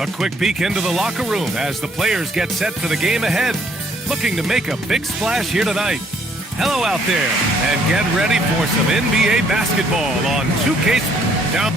A quick peek into the locker room as the players get set for the game ahead, looking to make a big splash here tonight. Hello out there, and get ready for some NBA basketball on 2K down.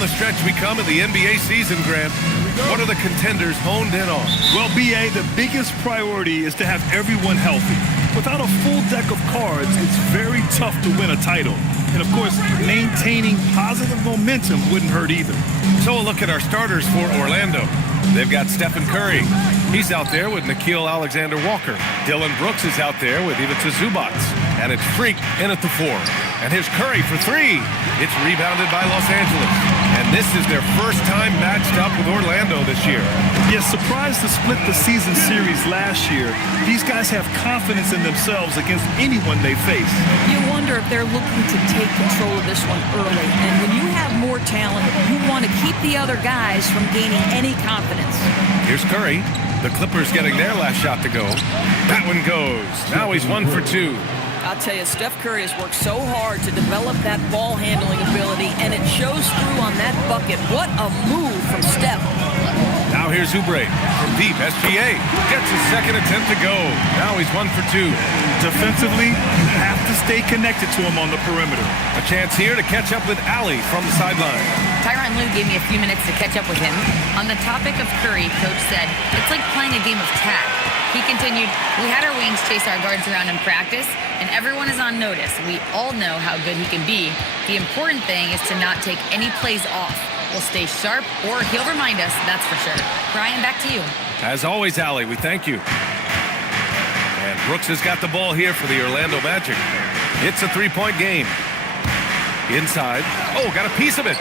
The stretch we come in the NBA season, Grant. What are the contenders honed in on? Well, BA, the biggest priority is to have everyone healthy. Without a full deck of cards, it's very tough to win a title. And, of course, maintaining positive momentum wouldn't hurt either. So a look at our starters for Orlando. They've got Stephen Curry. He's out there with Nickeil Alexander-Walker. Dylan Brooks is out there with Ivica Zubac. And it's Freak in at the 4. And here's Curry for 3. It's rebounded by Los Angeles. And this is their first time matched up with Orlando this year. Yes, surprised to split the season series last year. These guys have confidence in themselves against anyone they face. You wonder if they're looking to take control of this one early. And when you have more talent, you want to keep the other guys from gaining any confidence. Here's Curry. The Clippers getting their last shot to go. That one goes. Now he's 1 for 2. I'll tell you, Steph Curry has worked so hard to develop that ball handling ability, and it shows through on that bucket. What a move from Steph. Now here's Oubre from deep. SGA gets his second attempt to go. Now he's 1 for 2. Defensively, you have to stay connected to him on the perimeter. A chance here to catch up with Ali from the sideline. Tyronn Lue gave me a few minutes to catch up with him. On the topic of Curry, Coach said, it's like playing a game of tag. He continued, we had our wings chase our guards around in practice, and everyone is on notice. We all know how good he can be. The important thing is to not take any plays off. We'll stay sharp, or he'll remind us, that's for sure. Brian, back to you. As always, Ali, we thank you. And Brooks has got the ball here for the Orlando Magic. It's a 3-point game. Inside. Oh, got a piece of it.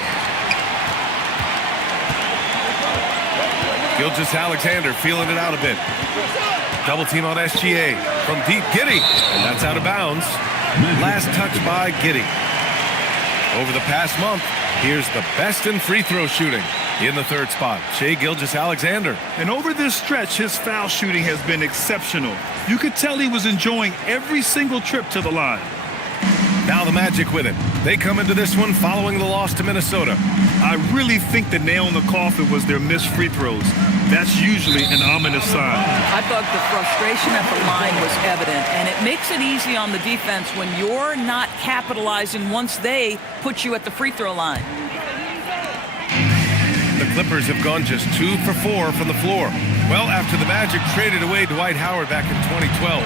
Gilgeous-Alexander feeling it out a bit. Double team on SGA from deep. Giddey, and that's out of bounds. Last touch by Giddey. Over the past month, here's the best in free throw shooting. In the third spot, Shai Gilgeous-Alexander. And over this stretch, his foul shooting has been exceptional. You could tell he was enjoying every single trip to the line. Now the Magic with it. They come into this one following the loss to Minnesota. I really think the nail in the coffin was their missed free throws. That's usually an ominous sign. I thought the frustration at the line was evident, and it makes it easy on the defense when you're not capitalizing once they put you at the free throw line. The Clippers have gone just 2 for 4 from the floor. Well, after the Magic traded away Dwight Howard back in 2012,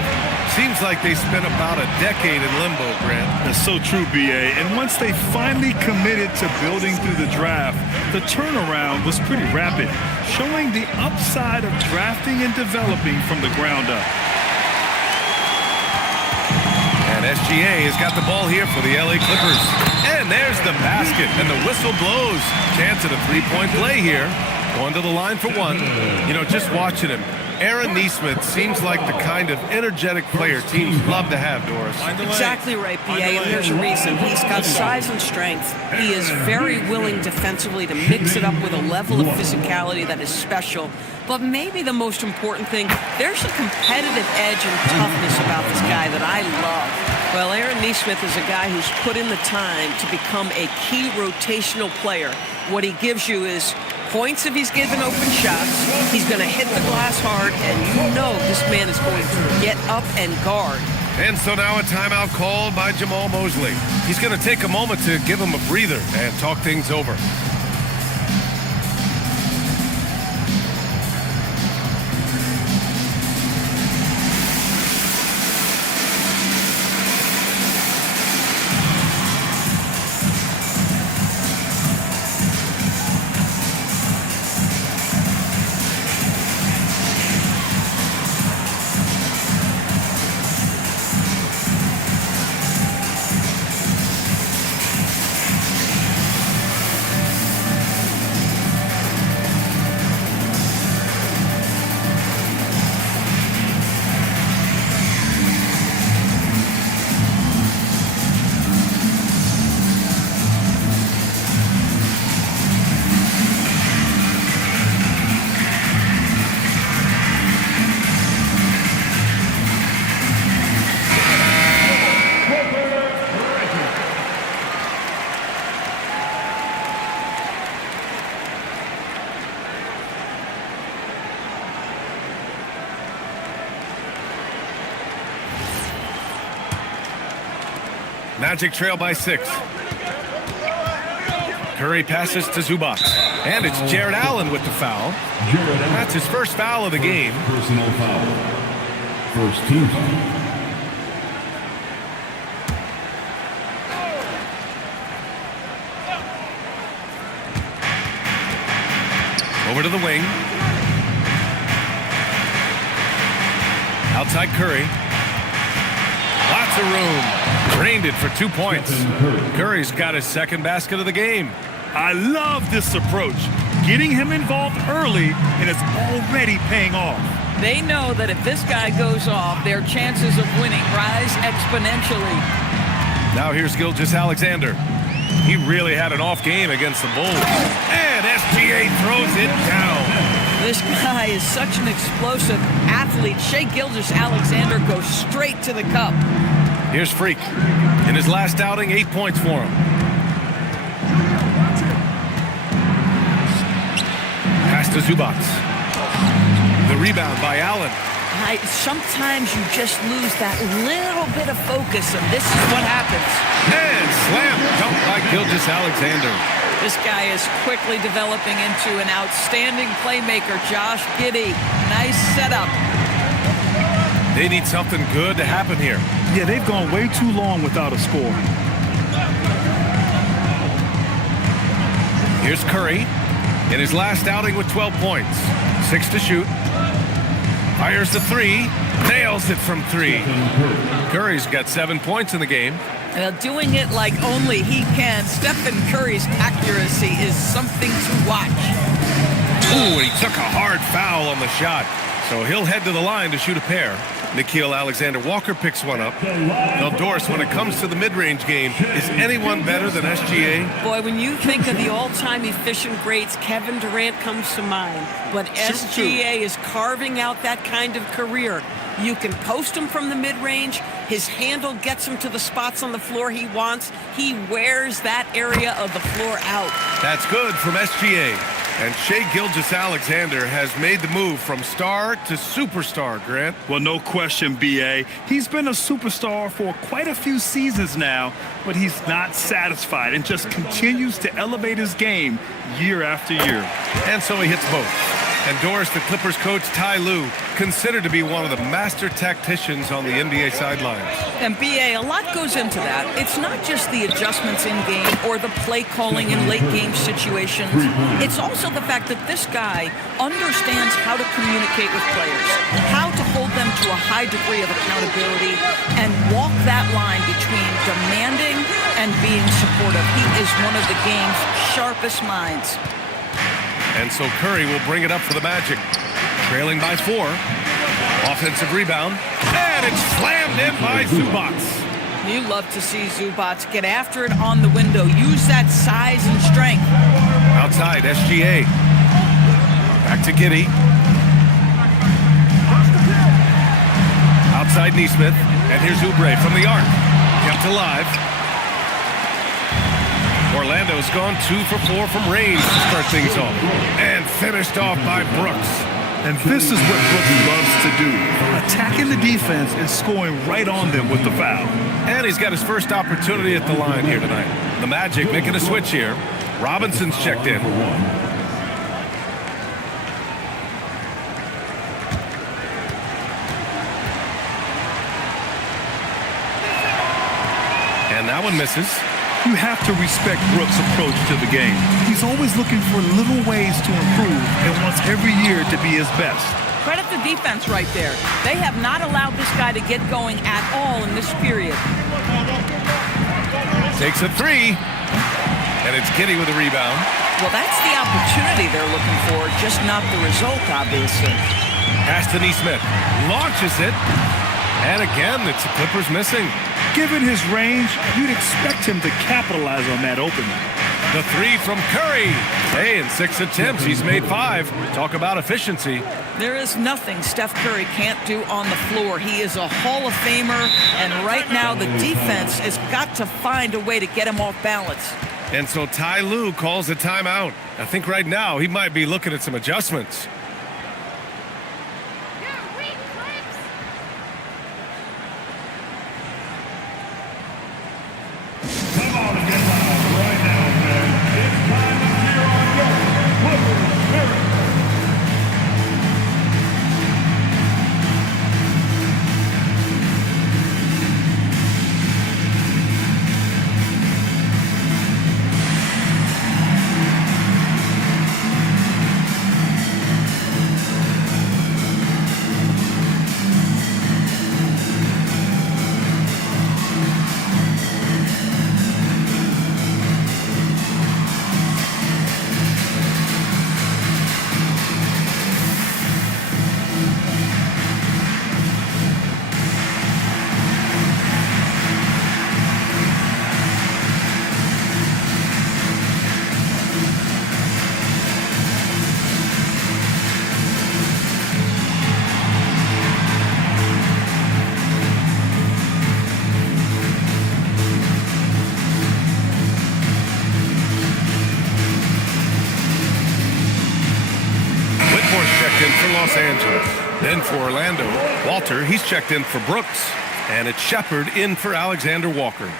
seems like they spent about a decade in limbo, Grant. That's so true, BA. And once they finally committed to building through the draft, the turnaround was pretty rapid, showing the upside of drafting and developing from the ground up. And SGA has got the ball here for the LA Clippers. And there's the basket, and the whistle blows. Chance at a 3-point play here. Going to the line for 1. You know, just watching him, Aaron Nesmith seems like the kind of energetic player teams love to have, Doris. Exactly right, B.A., and there's a reason. He's got size and strength. He is very willing defensively to mix it up with a level of physicality that is special. But maybe the most important thing, there's a competitive edge and toughness about this guy that I love. Well, Aaron Nesmith is a guy who's put in the time to become a key rotational player. What he gives you is points if he's given open shots. He's going to hit the glass hard, and you know this man is going to get up and guard. And so now a timeout called by Jamal Mosley. He's going to take a moment to give him a breather and talk things over. Magic trail by 6. Curry passes to Zubac. And it's Jared Allen with the foul. That's his first foul of the game. Personal foul. First team foul. Over to the wing. Outside Curry. Lots of room. Drained it for 2 points. Curry's got his second basket of the game. I love this approach. Getting him involved early, and it's already paying off. They know that if this guy goes off, their chances of winning rise exponentially. Now here's Gilgeous-Alexander. He really had an off game against the Bulls. And SGA throws it down. This guy is such an explosive athlete. Shai Gilgeous-Alexander goes straight to the cup. Here's Freak. In his last outing, 8 points for him. Pass to Zubac. The rebound by Allen. Sometimes you just lose that little bit of focus, and this is what happens. And slam dunk by Gilgeous-Alexander. This guy is quickly developing into an outstanding playmaker, Josh Giddey. Nice setup. They need something good to happen here. Yeah, they've gone way too long without a score. Here's Curry in his last outing with 12 points. 6 to shoot. Fires the 3. Nails it from 3. Curry's got 7 points in the game. Doing it like only he can. Stephen Curry's accuracy is something to watch. Ooh, he took a hard foul on the shot. So he'll head to the line to shoot a pair. Nickeil Alexander-Walker picks one up. Now, Doris, when it comes to the mid-range game, is anyone better than SGA? Boy, when you think of the all-time efficient greats, Kevin Durant comes to mind. But SGA is carving out that kind of career. You can post him from the mid-range. His handle gets him to the spots on the floor he wants. He wears that area of the floor out. That's good from SGA. And Shai Gilgeous-Alexander has made the move from star to superstar, Grant. Well, no question, B.A. He's been a superstar for quite a few seasons now, but he's not satisfied and just continues to elevate his game year after year. And so he hits both. And Doris, the Clippers coach Ty Lue, considered to be one of the master tacticians on the NBA sidelines. And B.A., a lot goes into that. It's not just the adjustments in game or the play calling in late game situations. It's also the fact that this guy understands how to communicate with players, how to hold them to a high degree of accountability, and walk that line between demanding and being supportive. He is one of the game's sharpest minds. And so Curry will bring it up for the Magic. Trailing by 4. Offensive rebound. And it's slammed in by Zubac. You love to see Zubac get after it on the window. Use that size and strength. Outside, SGA. Back to Giddey. Outside Neesmith. And here's Oubre from the arc. Kept alive. Orlando's gone 2 for 4 from range to start things off. And finished off by Brooks. And this is what Brooks loves to do. Attacking the defense and scoring right on them with the foul. And he's got his first opportunity at the line here tonight. The Magic making a switch here. Robinson's checked in. And that one misses. You have to respect Brooks' approach to the game. He's always looking for little ways to improve and wants every year to be his best. Credit the defense right there. They have not allowed this guy to get going at all in this period. Takes a 3. And it's Giddey with a rebound. Well, that's the opportunity they're looking for, just not the result, obviously. Pass to Neesmith. Launches it. And again, it's the Clippers missing. Given his range, you'd expect him to capitalize on that opening. The 3 from Curry. Hey, in 6 attempts, he's made 5. Talk about efficiency. There is nothing Steph Curry can't do on the floor. He is a Hall of Famer, and right now the defense has got to find a way to get him off balance. And so Ty Lue calls a timeout. I think right now he might be looking at some adjustments. Los Angeles. Then for Orlando, Walter, he's checked in for Brooks. And it's Shepard in for Alexander Walker.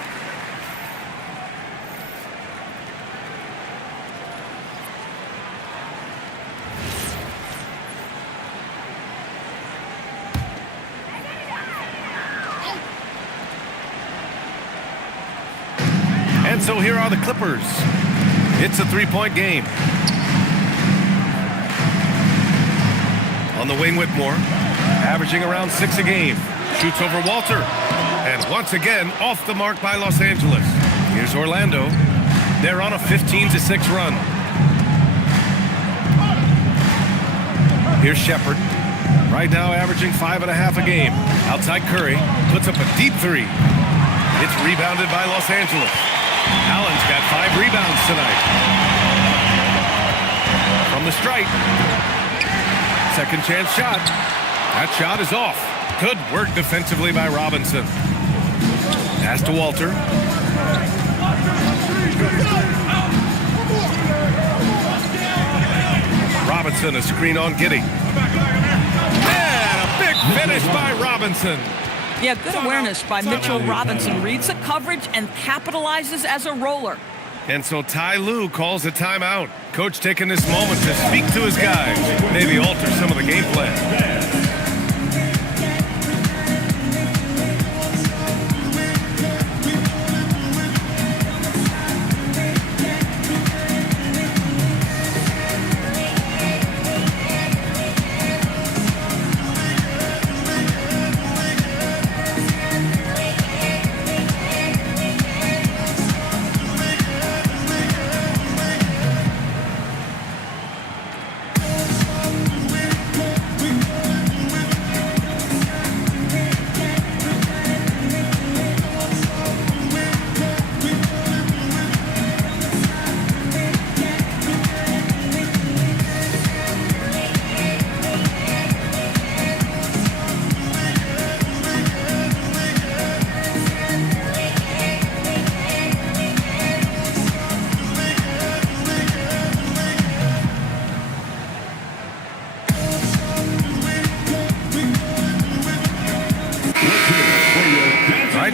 And so here are the Clippers. It's a three-point game. On the wing, Whitmore, averaging around 6 a game. Shoots over Walter. And once again, off the mark by Los Angeles. Here's Orlando. They're on a 15-6 run. Here's Shepard. Right now averaging 5.5 a game. Outside Curry. Puts up a deep 3. It's rebounded by Los Angeles. Allen's got 5 rebounds tonight. From the stripe. Second chance shot. That shot is off. Good work defensively by Robinson. Pass to Walter. Robinson, a screen on Giddey. And a big finish by Robinson. Yeah, good awareness by Mitchell Robinson. Reads the coverage and capitalizes as a roller. And so Ty Lue calls a timeout. Coach taking this moment to speak to his guys. Maybe alter some of the game plan.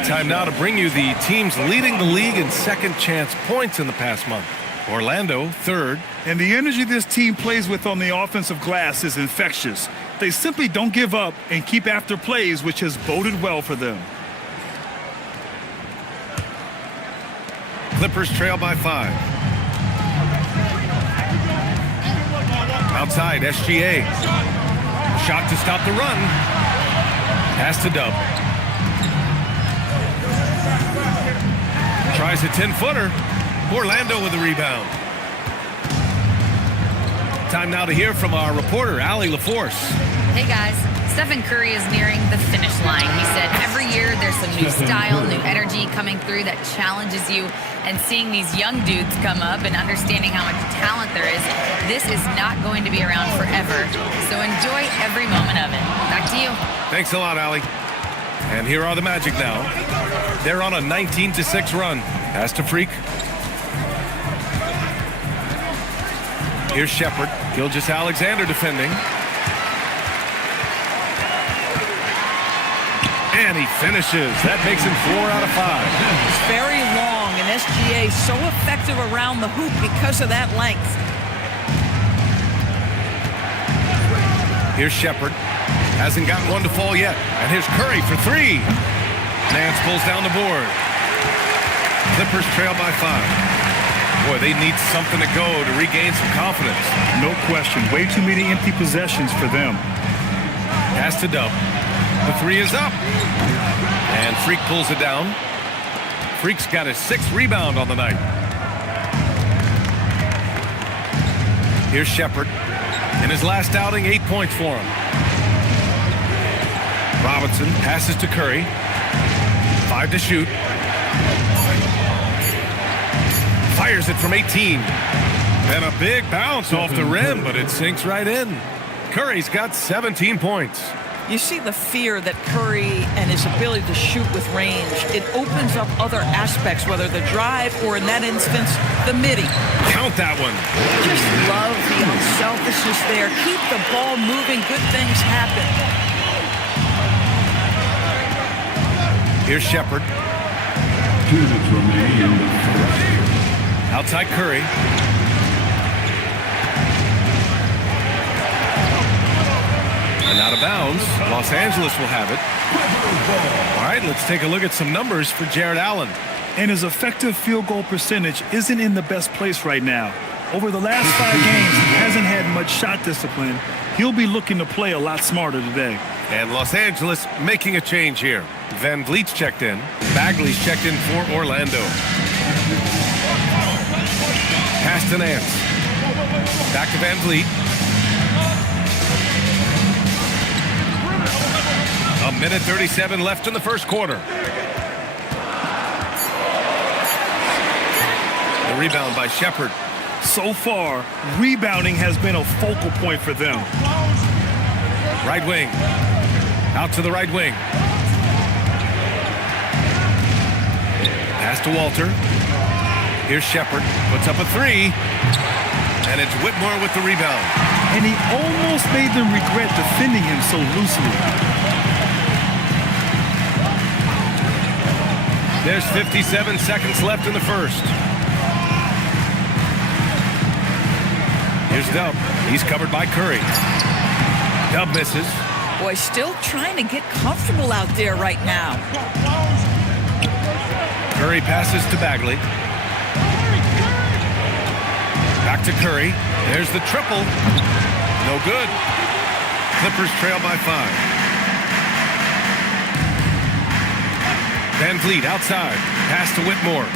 right, time now to bring you the teams leading the league in second chance points in the past month. Orlando, third. And the energy this team plays with on the offensive glass is infectious. They simply don't give up and keep after plays, which has boded well for them. Clippers trail by 5. Outside, SGA. Shot to stop the run. Pass to Dub. Tries a 10-footer. Orlando with the rebound. Time now to hear from our reporter, Allie LaForce. Hey guys, Stephen Curry is nearing the finish line. He said every year there's some new style, new energy coming through that challenges you. And seeing these young dudes come up and understanding how much talent there is, this is not going to be around forever. So enjoy every moment of it. Back to you. Thanks a lot, Allie. And here are the Magic now. They're on a 19-6 run. Pass to Freak. Here's Shepard. Gilgeous-Alexander defending. And he finishes. That makes him 4 out of 5. It's very long, and SGA so effective around the hoop because of that length. Here's Shepard. Hasn't gotten one to fall yet. And here's Curry for 3. Nance pulls down the board. Clippers trail by 5. Boy, they need something to go to regain some confidence. No question. Way too many empty possessions for them. Pass to Dub. The 3 is up. And Freak pulls it down. Freak's got his 6th rebound on the night. Here's Shepard. In his last outing, 8 points for him. Robinson passes to Curry. 5 to shoot. Fires it from 18. And a big bounce off the rim, but it sinks right in. Curry's got 17 points. You see the fear that Curry and his ability to shoot with range. It opens up other aspects, whether the drive or, in that instance, the midi. Count that one. Just love the unselfishness there. Keep the ball moving. Good things happen. Here's Shepard. 2 minutes remaining in the first. Outside Curry. And out of bounds. Los Angeles will have it. All right, let's take a look at some numbers for Jared Allen. And his effective field goal percentage isn't in the best place right now. Over the last 5 games, he hasn't had much shot discipline. He'll be looking to play a lot smarter today. And Los Angeles making a change here. Van Vliet's checked in. Bagley's checked in for Orlando. Pass to Nance. Back to Van Vliet. A minute 37 left in the first quarter. The rebound by Shepard. So far, rebounding has been a focal point for them. Right wing. Out to the right wing. Pass to Walter. Here's Shepard. Puts up a 3. And it's Whitmore with the rebound. And he almost made them regret defending him so loosely. There's 57 seconds left in the first. Here's Dub. He's covered by Curry. Dub misses. Boy, still trying to get comfortable out there right now. Curry passes to Bagley. Back to Curry. There's the triple. No good. Clippers trail by 5. Van Vliet outside. Pass to Whitmore.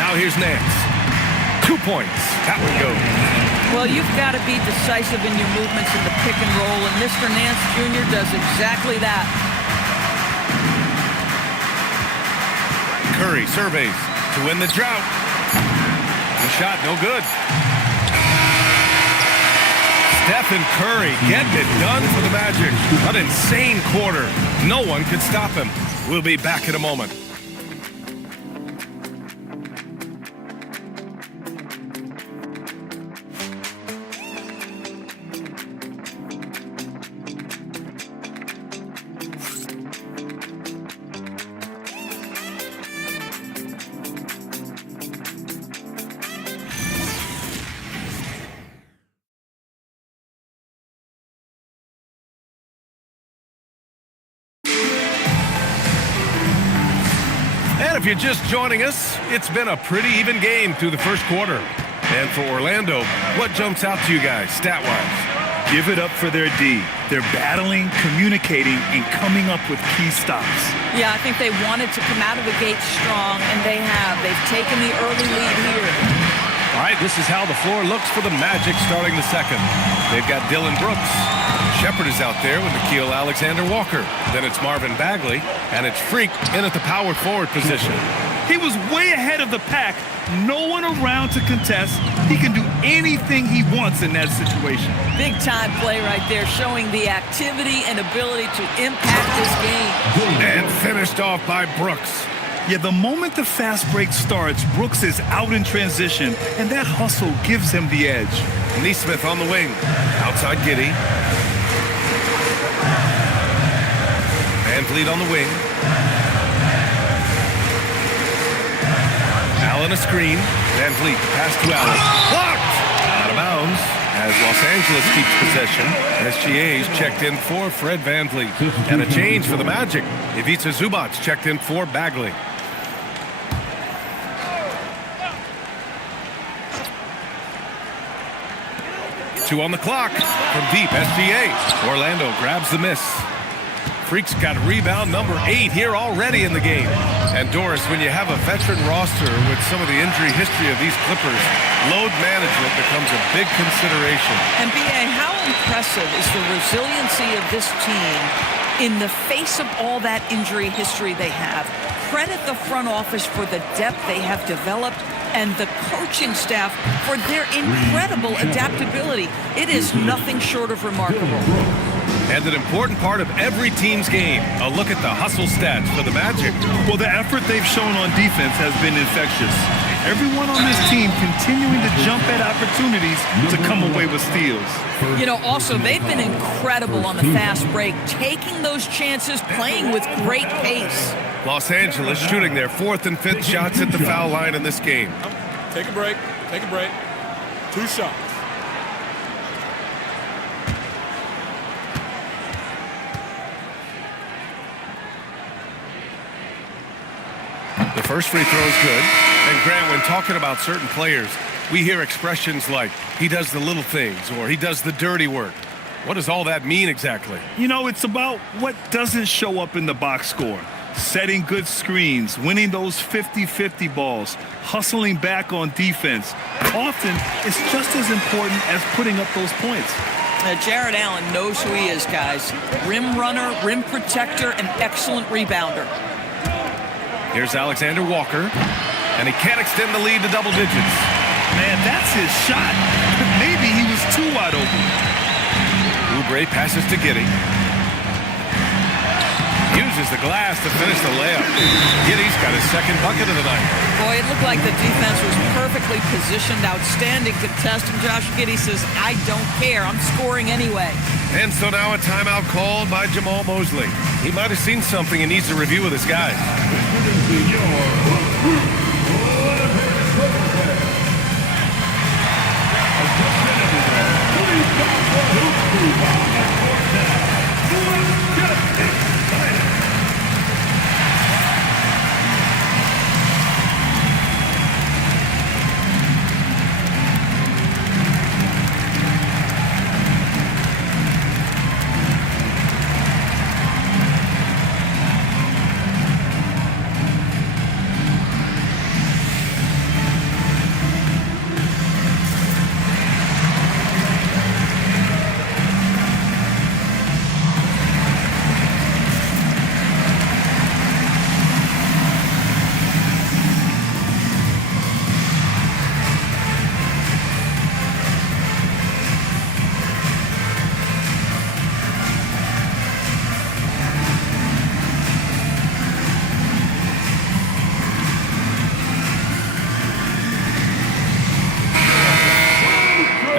Now here's Nance. 2 points. That one goes. Well, you've got to be decisive in your movements in the pick and roll, and Mr. Nance Jr. does exactly that. Curry surveys to win the drought. The shot, no good. Stephen Curry getting it done for the Magic. An insane quarter. No one could stop him. We'll be back in a moment. And if you're just joining us, it's been a pretty even game through the first quarter. And for Orlando, what jumps out to you guys stat-wise? Give it up for their D. They're battling, communicating, and coming up with key stops. Yeah, I think they wanted to come out of the gate strong, and they have. They've taken the early lead here. All right, this is how the floor looks for the Magic starting the second. They've got Dylan Brooks. Shepard is out there with Nickeil Alexander-Walker. Then it's Marvin Bagley, and it's Freak in at the power forward position. He was way ahead of the pack. No one around to contest. He can do anything he wants in that situation. Big time play right there, showing the activity and ability to impact this game. And finished off by Brooks. Yeah, the moment the fast break starts, Brooks is out in transition, and that hustle gives him the edge. Neesmith on the wing. Outside Giddey. Van Vliet on the wing. Allen a screen. Van Vliet pass to Allen. Blocked! Out of bounds as Los Angeles keeps possession. SGA's checked in for Fred Van Vliet. And a change for the Magic. Ivica Zubac checked in for Bagley. Two on the clock from deep. SGA. Orlando grabs the miss. Freak's got rebound number 8 here already in the game. And Doris, when you have a veteran roster with some of the injury history of these Clippers, load management becomes a big consideration. And B.A., how impressive is the resiliency of this team in the face of all that injury history they have? Credit the front office for the depth they have developed and the coaching staff for their incredible adaptability. It is nothing short of remarkable. And an important part of every team's game, a look at the hustle stats for the Magic. Well, the effort they've shown on defense has been infectious. Everyone on this team continuing to jump at opportunities to come away with steals. You know, also, they've been incredible on the fast break, taking those chances, playing with great pace. Los Angeles shooting their 4th and 5th shots at the foul line in this game. Take a break. Take a break. 2 shots. The first free throw is good. And Grant, when talking about certain players, we hear expressions like, he does the little things, or he does the dirty work. What does all that mean exactly? You know, it's about what doesn't show up in the box score. Setting good screens, winning those 50-50 balls, hustling back on defense. Often, it's just as important as putting up those points. Jared Allen knows who he is, guys. Rim runner, rim protector, and excellent rebounder. Here's Alexander Walker, and he can't extend the lead to double digits. Man, that's his shot. Maybe he was too wide open. Oubre passes to Giddey. Uses the glass to finish the layup. Giddey's got his second bucket of the night. Boy, it looked like the defense was perfectly positioned. Outstanding contest, and Josh Giddey says, I don't care. I'm scoring anyway. And so now a timeout called by Jamal Mosley. He might have seen something and needs a review with his guys.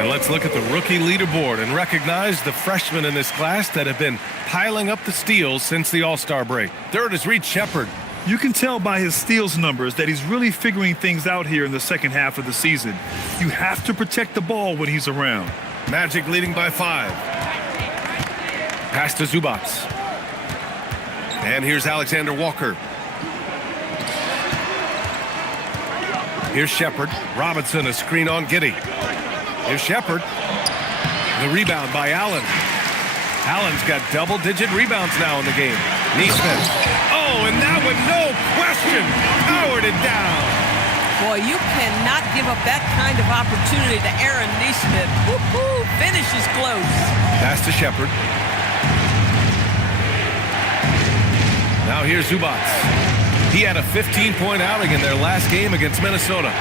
Let's look at the rookie leaderboard and recognize the freshmen in this class that have been piling up the steals since the All-Star break. Third is Reed Shepard. You can tell by his steals numbers that he's really figuring things out here in the second half of the season. You have to protect the ball when he's around. Magic leading by 5. Pass to Zubac. And here's Alexander Walker. Here's Shepard. Robinson, a screen on Giddey. Here's Shepard. The rebound by Allen. Allen's got double-digit rebounds now in the game. Neesmith. Oh, and that one, no question, powered it down. Boy, you cannot give up that kind of opportunity to Aaron Neesmith. Woo-hoo, finish is close. Pass to Shepard. Now here's Zubats. He had a 15-point outing in their last game against Minnesota.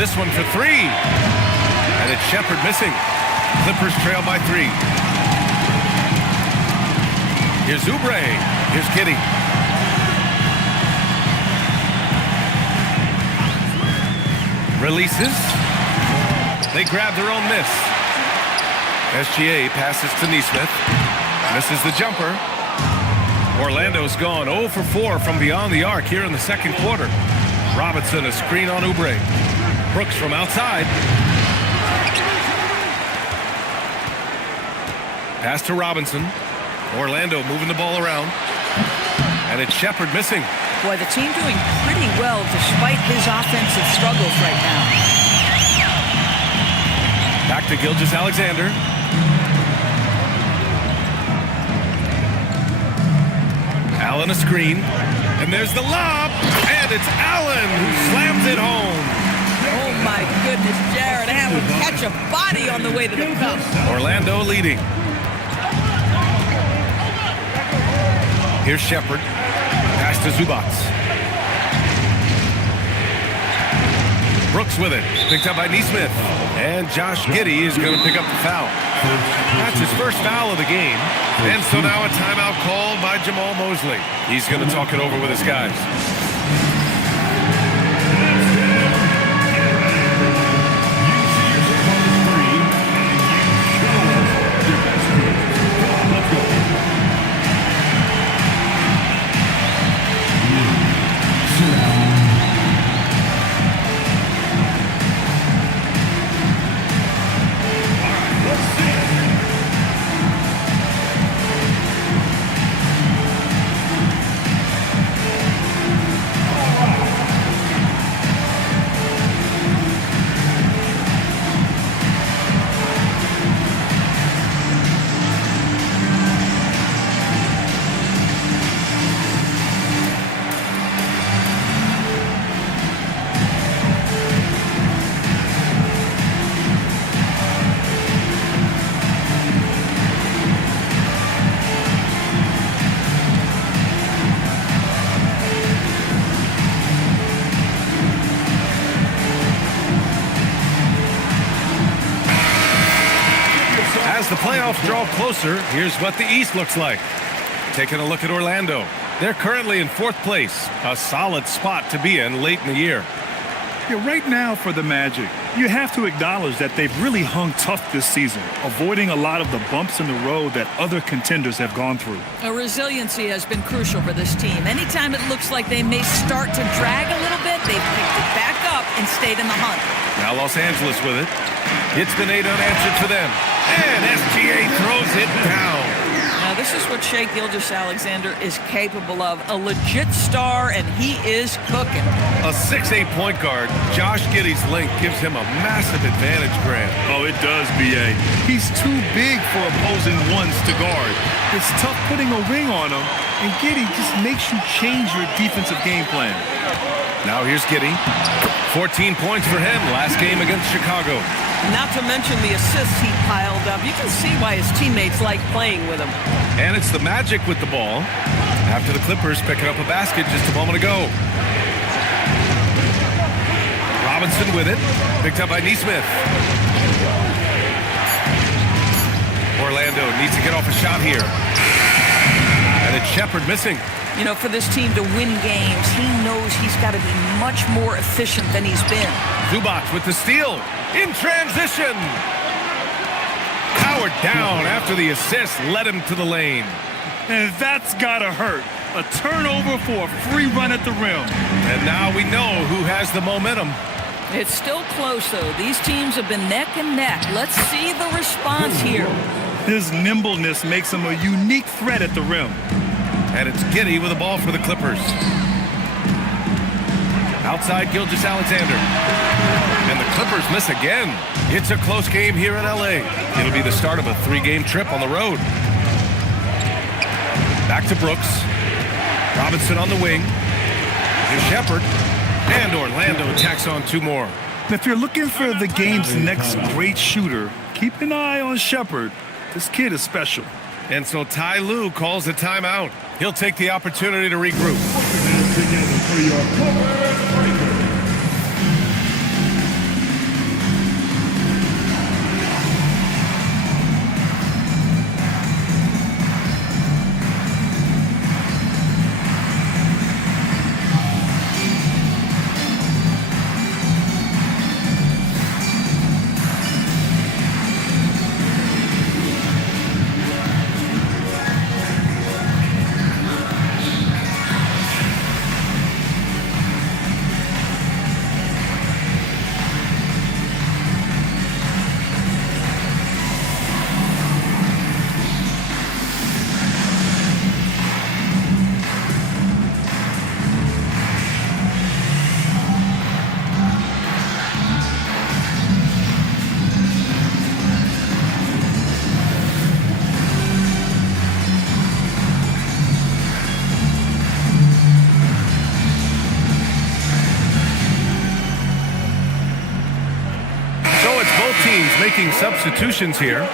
This one for three. And it's Shepard missing. Clippers trail by 3. Here's Oubre. Here's Giddey. Releases. They grab their own miss. SGA passes to Neesmith. Misses the jumper. Orlando's gone 0 for 4 from beyond the arc here in the second quarter. Robinson, a screen on Oubre. Brooks from outside. Pass to Robinson. Orlando moving the ball around. And it's Shepard missing. Boy, the team doing pretty well despite his offensive struggles right now. Back to Gilgeous-Alexander. Allen a screen. And there's the lob. And it's Allen who slams it home. Oh, my goodness, Jared Allen catch a body on the way to the cup. Orlando leading. Here's Shepard. Pass to Zubats. Brooks with it. Picked up by Neesmith. And Josh Giddey is going to pick up the foul. That's his first foul of the game. And so now a timeout called by Jamal Mosley. He's going to talk it over with his guys. As the playoffs draw closer, here's what the East looks like. Taking a look at Orlando. They're currently in 4th place, a solid spot to be in late in the year. Yeah, right now for the Magic, you have to acknowledge that they've really hung tough this season, avoiding a lot of the bumps in the road that other contenders have gone through. Resiliency has been crucial for this team. Anytime it looks like they may start to drag a little bit, they've picked it back up and stayed in the hunt. Now Los Angeles with it. It's been 8 unanswered for them. And SGA throws it down. Now this is what Shai Gilgeous-Alexander is capable of. A legit star, and he is cooking. A 6'8" point guard, Josh Giddey's length gives him a massive advantage, Grant. Oh, it does, B.A. He's too big for opposing ones to guard. It's tough putting a ring on him, and Giddey just makes you change your defensive game plan. Now here's Giddey. 14 points for him last game against Chicago. Not to mention the assists he piled up. You can see why his teammates like playing with him. And it's the Magic with the ball after the Clippers picking up a basket just a moment ago. Robinson with it. Picked up by Neesmith. Orlando needs to get off a shot here. And it's Shepard missing. You know, for this team to win games, he knows he's got to be much more efficient than he's been. Zubats with the steal. In transition. Powered down after the assist led him to the lane. And that's gotta hurt. A turnover for a free run at the rim. And now we know who has the momentum. It's still close, though. These teams have been neck and neck. Let's see the response here. His nimbleness makes him a unique threat at the rim. And it's Giddey with the ball for the Clippers. Outside Gilgeous-Alexander. And the Clippers miss again. It's a close game here in LA. It'll be the start of a 3-game trip on the road. Back to Brooks. Robinson on the wing. Here's Shepard. And Orlando tacks on 2 more. If you're looking for the game's next great shooter, keep an eye on Shepard. This kid is special. And so Ty Lue calls a timeout. He'll take the opportunity to regroup. Together for your breaker. Making substitutions here.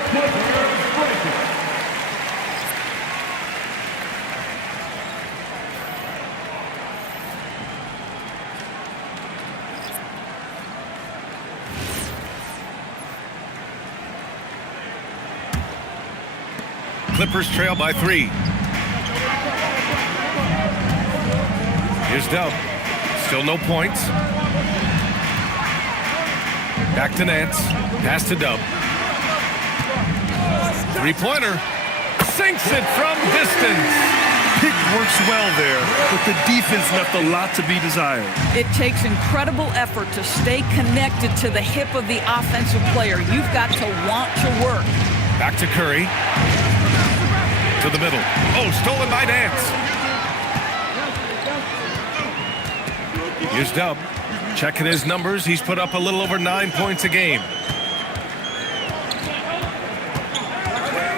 Clippers trail by 3. Here's Dub. Still no points. Back to Nance. Pass to Dub. 3-pointer. Sinks it from distance. Pick works well there, but the defense left a lot to be desired. It takes incredible effort to stay connected to the hip of the offensive player. You've got to want to work. Back to Curry. To the middle. Oh, stolen by Nance. Here's Dub. Checking his numbers. He's put up a little over 9 points a game.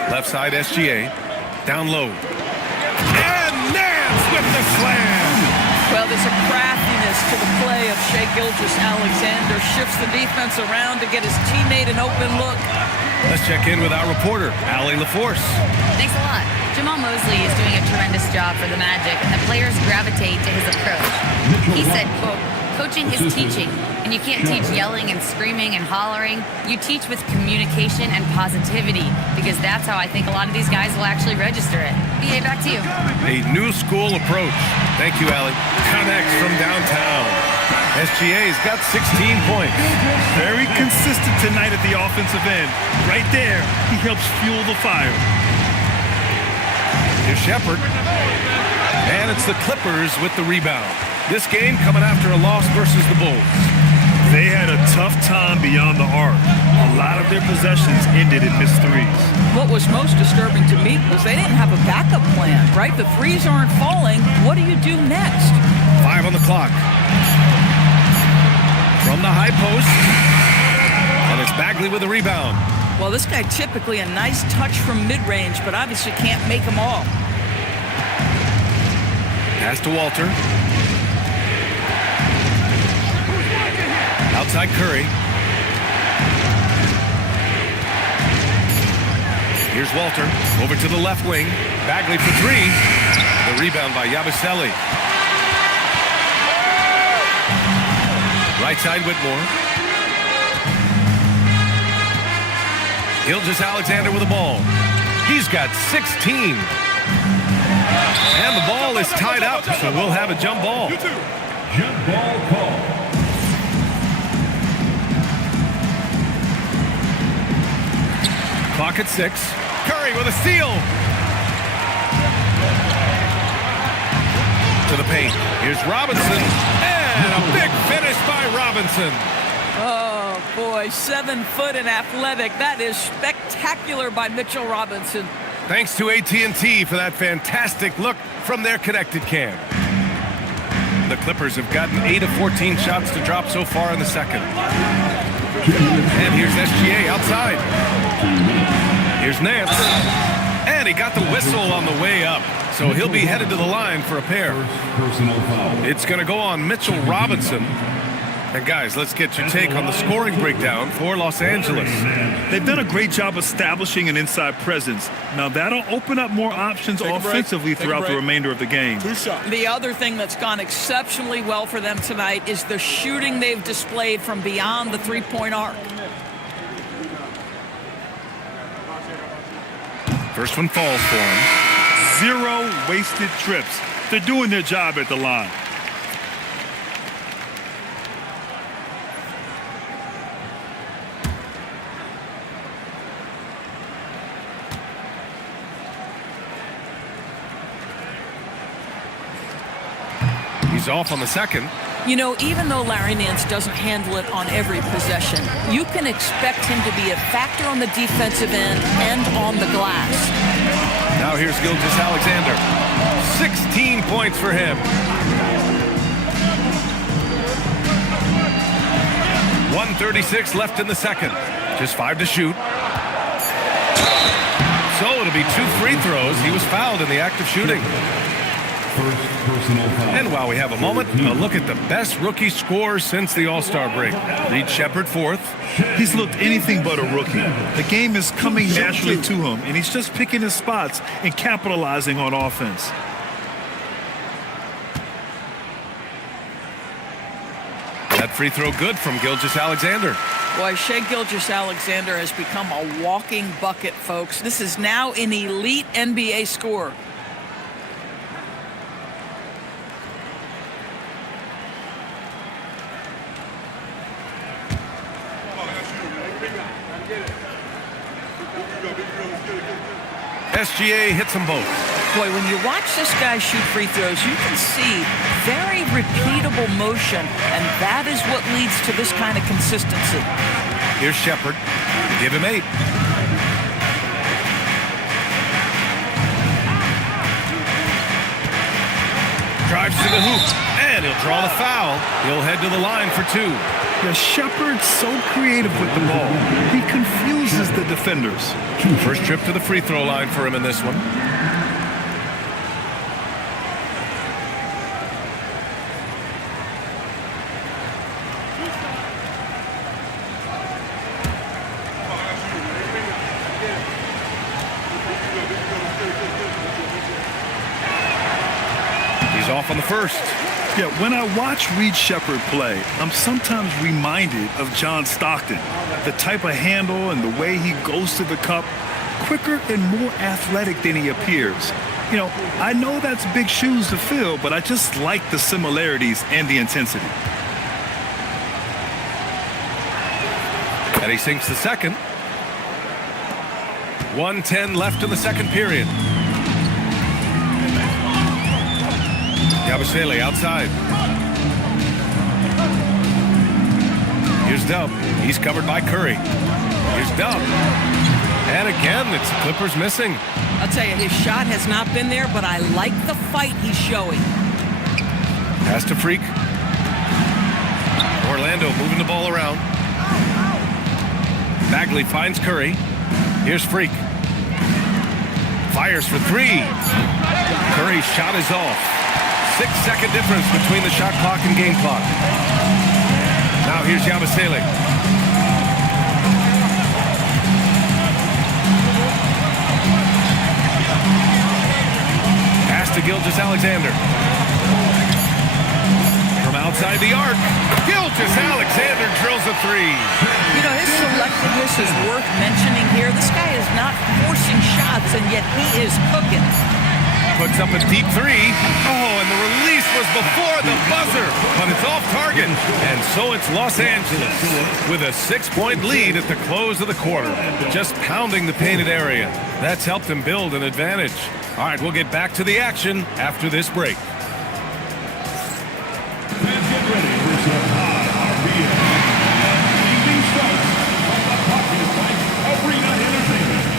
Left side SGA. Down low. And Nance with the slam. Well, there's a craftiness to the play of Shai Gilgeous-Alexander. Shifts the defense around to get his teammate an open look. Let's check in with our reporter, Allie LaForce. Thanks a lot. Jamal Mosley is doing a tremendous job for the Magic, and the players gravitate to his approach. He said, quote, "Coaching is teaching, and you can't teach yelling and screaming and hollering. You teach with communication and positivity, because that's how I think a lot of these guys will actually register it." BA, back to you. A new school approach. Thank you, Allie. Connects from downtown. SGA's got 16 points. Very consistent tonight at the offensive end. Right there, he helps fuel the fire. Here's Shepard. And it's the Clippers with the rebound. This game coming after a loss versus the Bulls. They had a tough time beyond the arc. A lot of their possessions ended in missed threes. What was most disturbing to me was they didn't have a backup plan, right? The threes aren't falling. What do you do next? 5 on the clock. From the high post. And it's Bagley with the rebound. Well, this guy typically a nice touch from mid-range, but obviously can't make them all. Pass to Walter. Outside Curry. Here's Walter. Over to the left wing. Bagley for 3. The rebound by Yabusele. Right side Whitmore. Gilgeous-Alexander with the ball. He's got 16. And the ball is tied up, so we'll have a jump ball. Jump ball call. Clock at 6. Curry with a steal. To the paint. Here's Robinson. And a big finish by Robinson. Oh, boy, 7 foot and athletic. That is spectacular by Mitchell Robinson. Thanks to AT&T for that fantastic look from their connected cam. The Clippers have gotten 8 of 14 shots to drop so far in the second. And here's SGA outside. Here's Nance. And he got the whistle on the way up. So he'll be headed to the line for a pair. Personal foul. It's going to go on Mitchell Robinson. And guys, let's get your take on the scoring breakdown for Los Angeles. They've done a great job establishing an inside presence. Now that'll open up more options offensively throughout the remainder of the game. 2 shots. The other thing that's gone exceptionally well for them tonight is the shooting they've displayed from beyond the three-point arc. First one falls for him. 0 wasted trips. They're doing their job at the line. He's off on the second. You know, even though Larry Nance doesn't handle it on every possession, you can expect him to be a factor on the defensive end and on the glass. Now here's Gilgeous-Alexander. 16 points for him. 1:36 left in the second. Just 5 to shoot. So it'll be 2 free throws. He was fouled in the act of shooting. First personal foul. And while we have a moment, a look at the best rookie scorer since the All-Star break. Reed Sheppard, 4th. He's looked anything but a rookie. The game is coming naturally to him, and he's just picking his spots and capitalizing on offense. That free throw good from Gilgeous-Alexander. Boy, Shai Gilgeous-Alexander has become a walking bucket, folks. This is now an elite NBA scorer. SGA hits them both. Boy, when you watch this guy shoot free throws, you can see very repeatable motion, and that is what leads to this kind of consistency. Here's Sheppard. Give him 8. Drives to the hoop, and he'll draw the foul. He'll head to the line for 2. Yeah, Sheppard's so creative with the ball. He confuses the defenders. First trip to the free throw line for him in this one. He's off on the first. Yeah, when I watch Reed Sheppard play, I'm sometimes reminded of John Stockton. The type of handle and the way he goes to the cup, quicker and more athletic than he appears. You know, I know that's big shoes to fill, but I just like the similarities and the intensity. And he sinks the second. 1:10 left in the second period. Yabusele outside. Here's Dub. He's covered by Curry. Here's Dub. And again, it's the Clippers missing. I'll tell you, his shot has not been there, but I like the fight he's showing. Pass to Freak. Orlando moving the ball around. Bagley finds Curry. Here's Freak. Fires for 3. Curry's shot is off. 6-second difference between the shot clock and game clock. Now here's Yabusele. Pass to Gilgeous-Alexander. From outside the arc, Gilgeous-Alexander drills a 3. You know, his selectiveness is worth mentioning here. This guy is not forcing shots, and yet he is cooking. Puts up a deep 3. Oh, and the release was before the buzzer, but it's off target. And so it's Los Angeles with a 6-point lead at the close of the quarter. Just pounding the painted area. That's helped them build an advantage. All right, we'll get back to the action after this break. Fans, get ready for some high RPM. Evening starts on the Pocket Fight Arena Entertainment.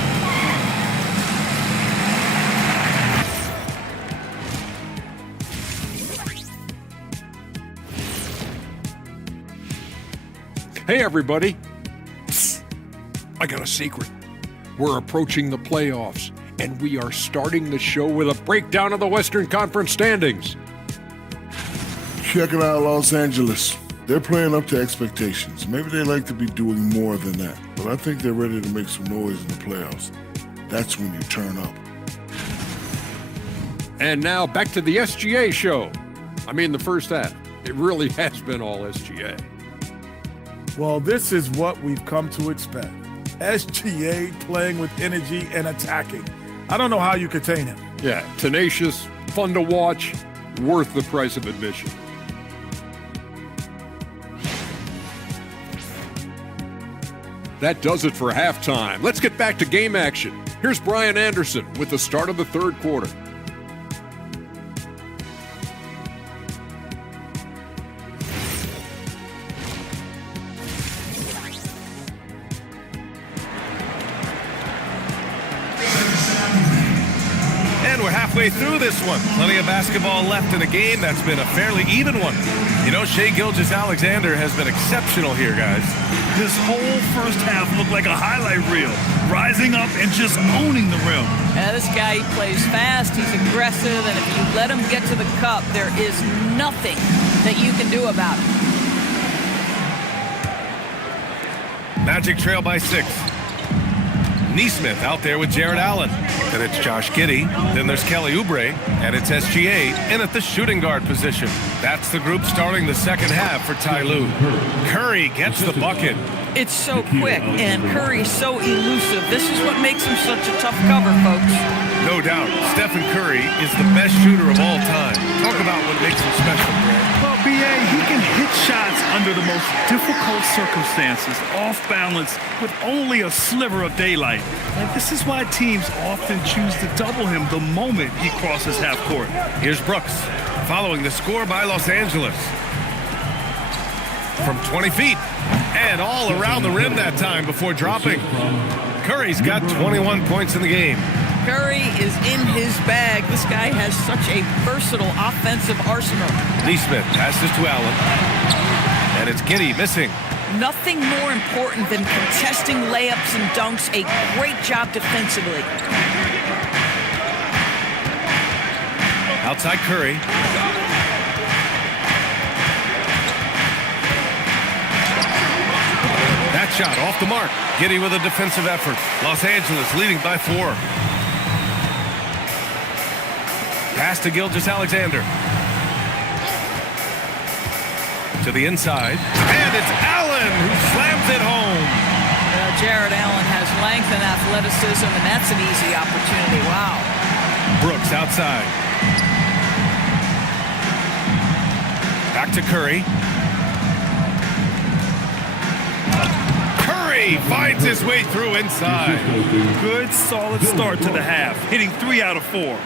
Hey, everybody. Psst. I got a secret. We're approaching the playoffs, and we are starting the show with a breakdown of the Western Conference standings. Check it out, Los Angeles. They're playing up to expectations. Maybe they like to be doing more than that, but I think they're ready to make some noise in the playoffs. That's when you turn up. And now back to the SGA show. I mean, the first half. It really has been all SGA. Well, this is what we've come to expect. SGA playing with energy and attacking. I don't know how you contain him. Yeah, tenacious, fun to watch, worth the price of admission. That does it for halftime. Let's get back to game action. Here's Brian Anderson with the start of the third quarter. And we're halfway through this one. Plenty of basketball left in a game that's been a fairly even one. You know, Shai Gilgeous-Alexander has been exceptional here, guys. This whole first half looked like a highlight reel, rising up and just owning the rim. Yeah, this guy, he plays fast, he's aggressive, and if you let him get to the cup, there is nothing that you can do about it. Magic trail by 6. Neesmith out there with Jared Allen. Then it's Josh Giddey. Then there's Kelly Oubre. And it's SGA in at the shooting guard position. That's the group starting the second half for Ty Lue. Curry gets the bucket. It's so quick, and Curry's so elusive. This is what makes him such a tough cover, folks. No doubt, Stephen Curry is the best shooter of all time. Talk about what makes him special, Brad. Well, B.A., he can hit shots under the most difficult circumstances, off balance, with only a sliver of daylight. And this is why teams often choose to double him the moment he crosses half court. Here's Brooks, following the score by Los Angeles. From 20 feet, and all around the rim that time before dropping. Curry's got 21 points in the game. Curry is in his bag. This guy has such a versatile offensive arsenal. Neesmith passes to Allen. And it's Giddey missing. Nothing more important than contesting layups and dunks. A great job defensively. Outside Curry. That shot off the mark. Giddey with a defensive effort. Los Angeles leading by 4. Pass to Gilgeous-Alexander. To the inside. And it's Allen who slams it home. Jared Allen has length and athleticism, and that's an easy opportunity. Wow. Brooks outside. Back to Curry. Curry finds his way through inside. Good, solid start to the half, hitting 3 out of 4.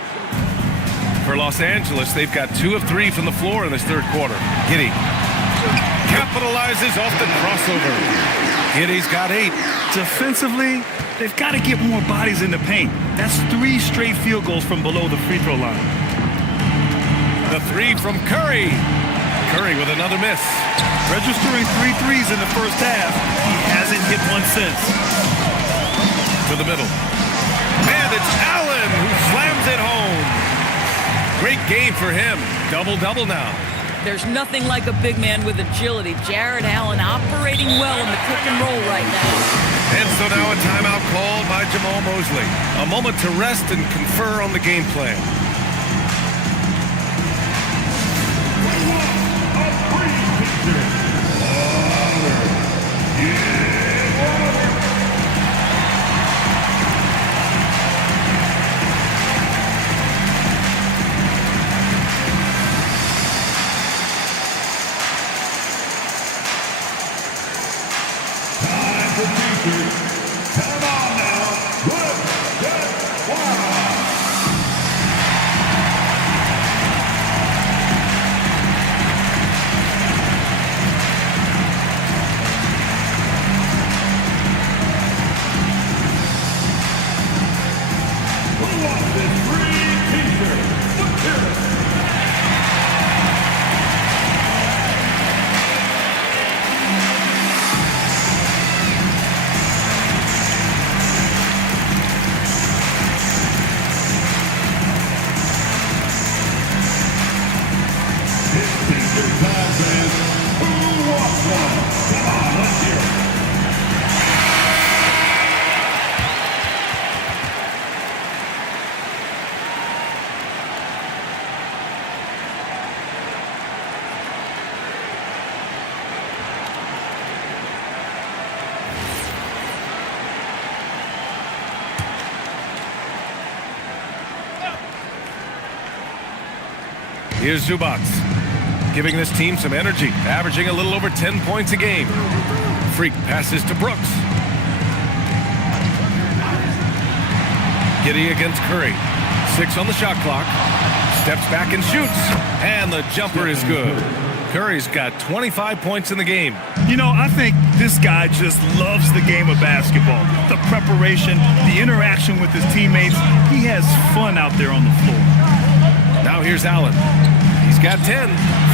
For Los Angeles, they've got 2 of 3 from the floor in this third quarter. Giddey capitalizes off the crossover. Giddey's got 8. Defensively, they've got to get more bodies in the paint. That's 3 straight field goals from below the free throw line. The 3 from Curry. Curry with another miss. Registering 3 threes in the first half, he hasn't hit one since. To the middle. And it's Allen who slams it home. Great game for him. Double-double now. There's nothing like a big man with agility. Jared Allen operating well in the pick and roll right now. And so now a timeout called by Jamal Mosley. A moment to rest and confer on the game plan. Here's Zubats, giving this team some energy, averaging a little over 10 points a game. Freak passes to Brooks. Giddey against Curry. 6 on the shot clock. Steps back and shoots. And the jumper is good. Curry's got 25 points in the game. You know, I think this guy just loves the game of basketball. The preparation, the interaction with his teammates. He has fun out there on the floor. Now here's Allen. He's got 10.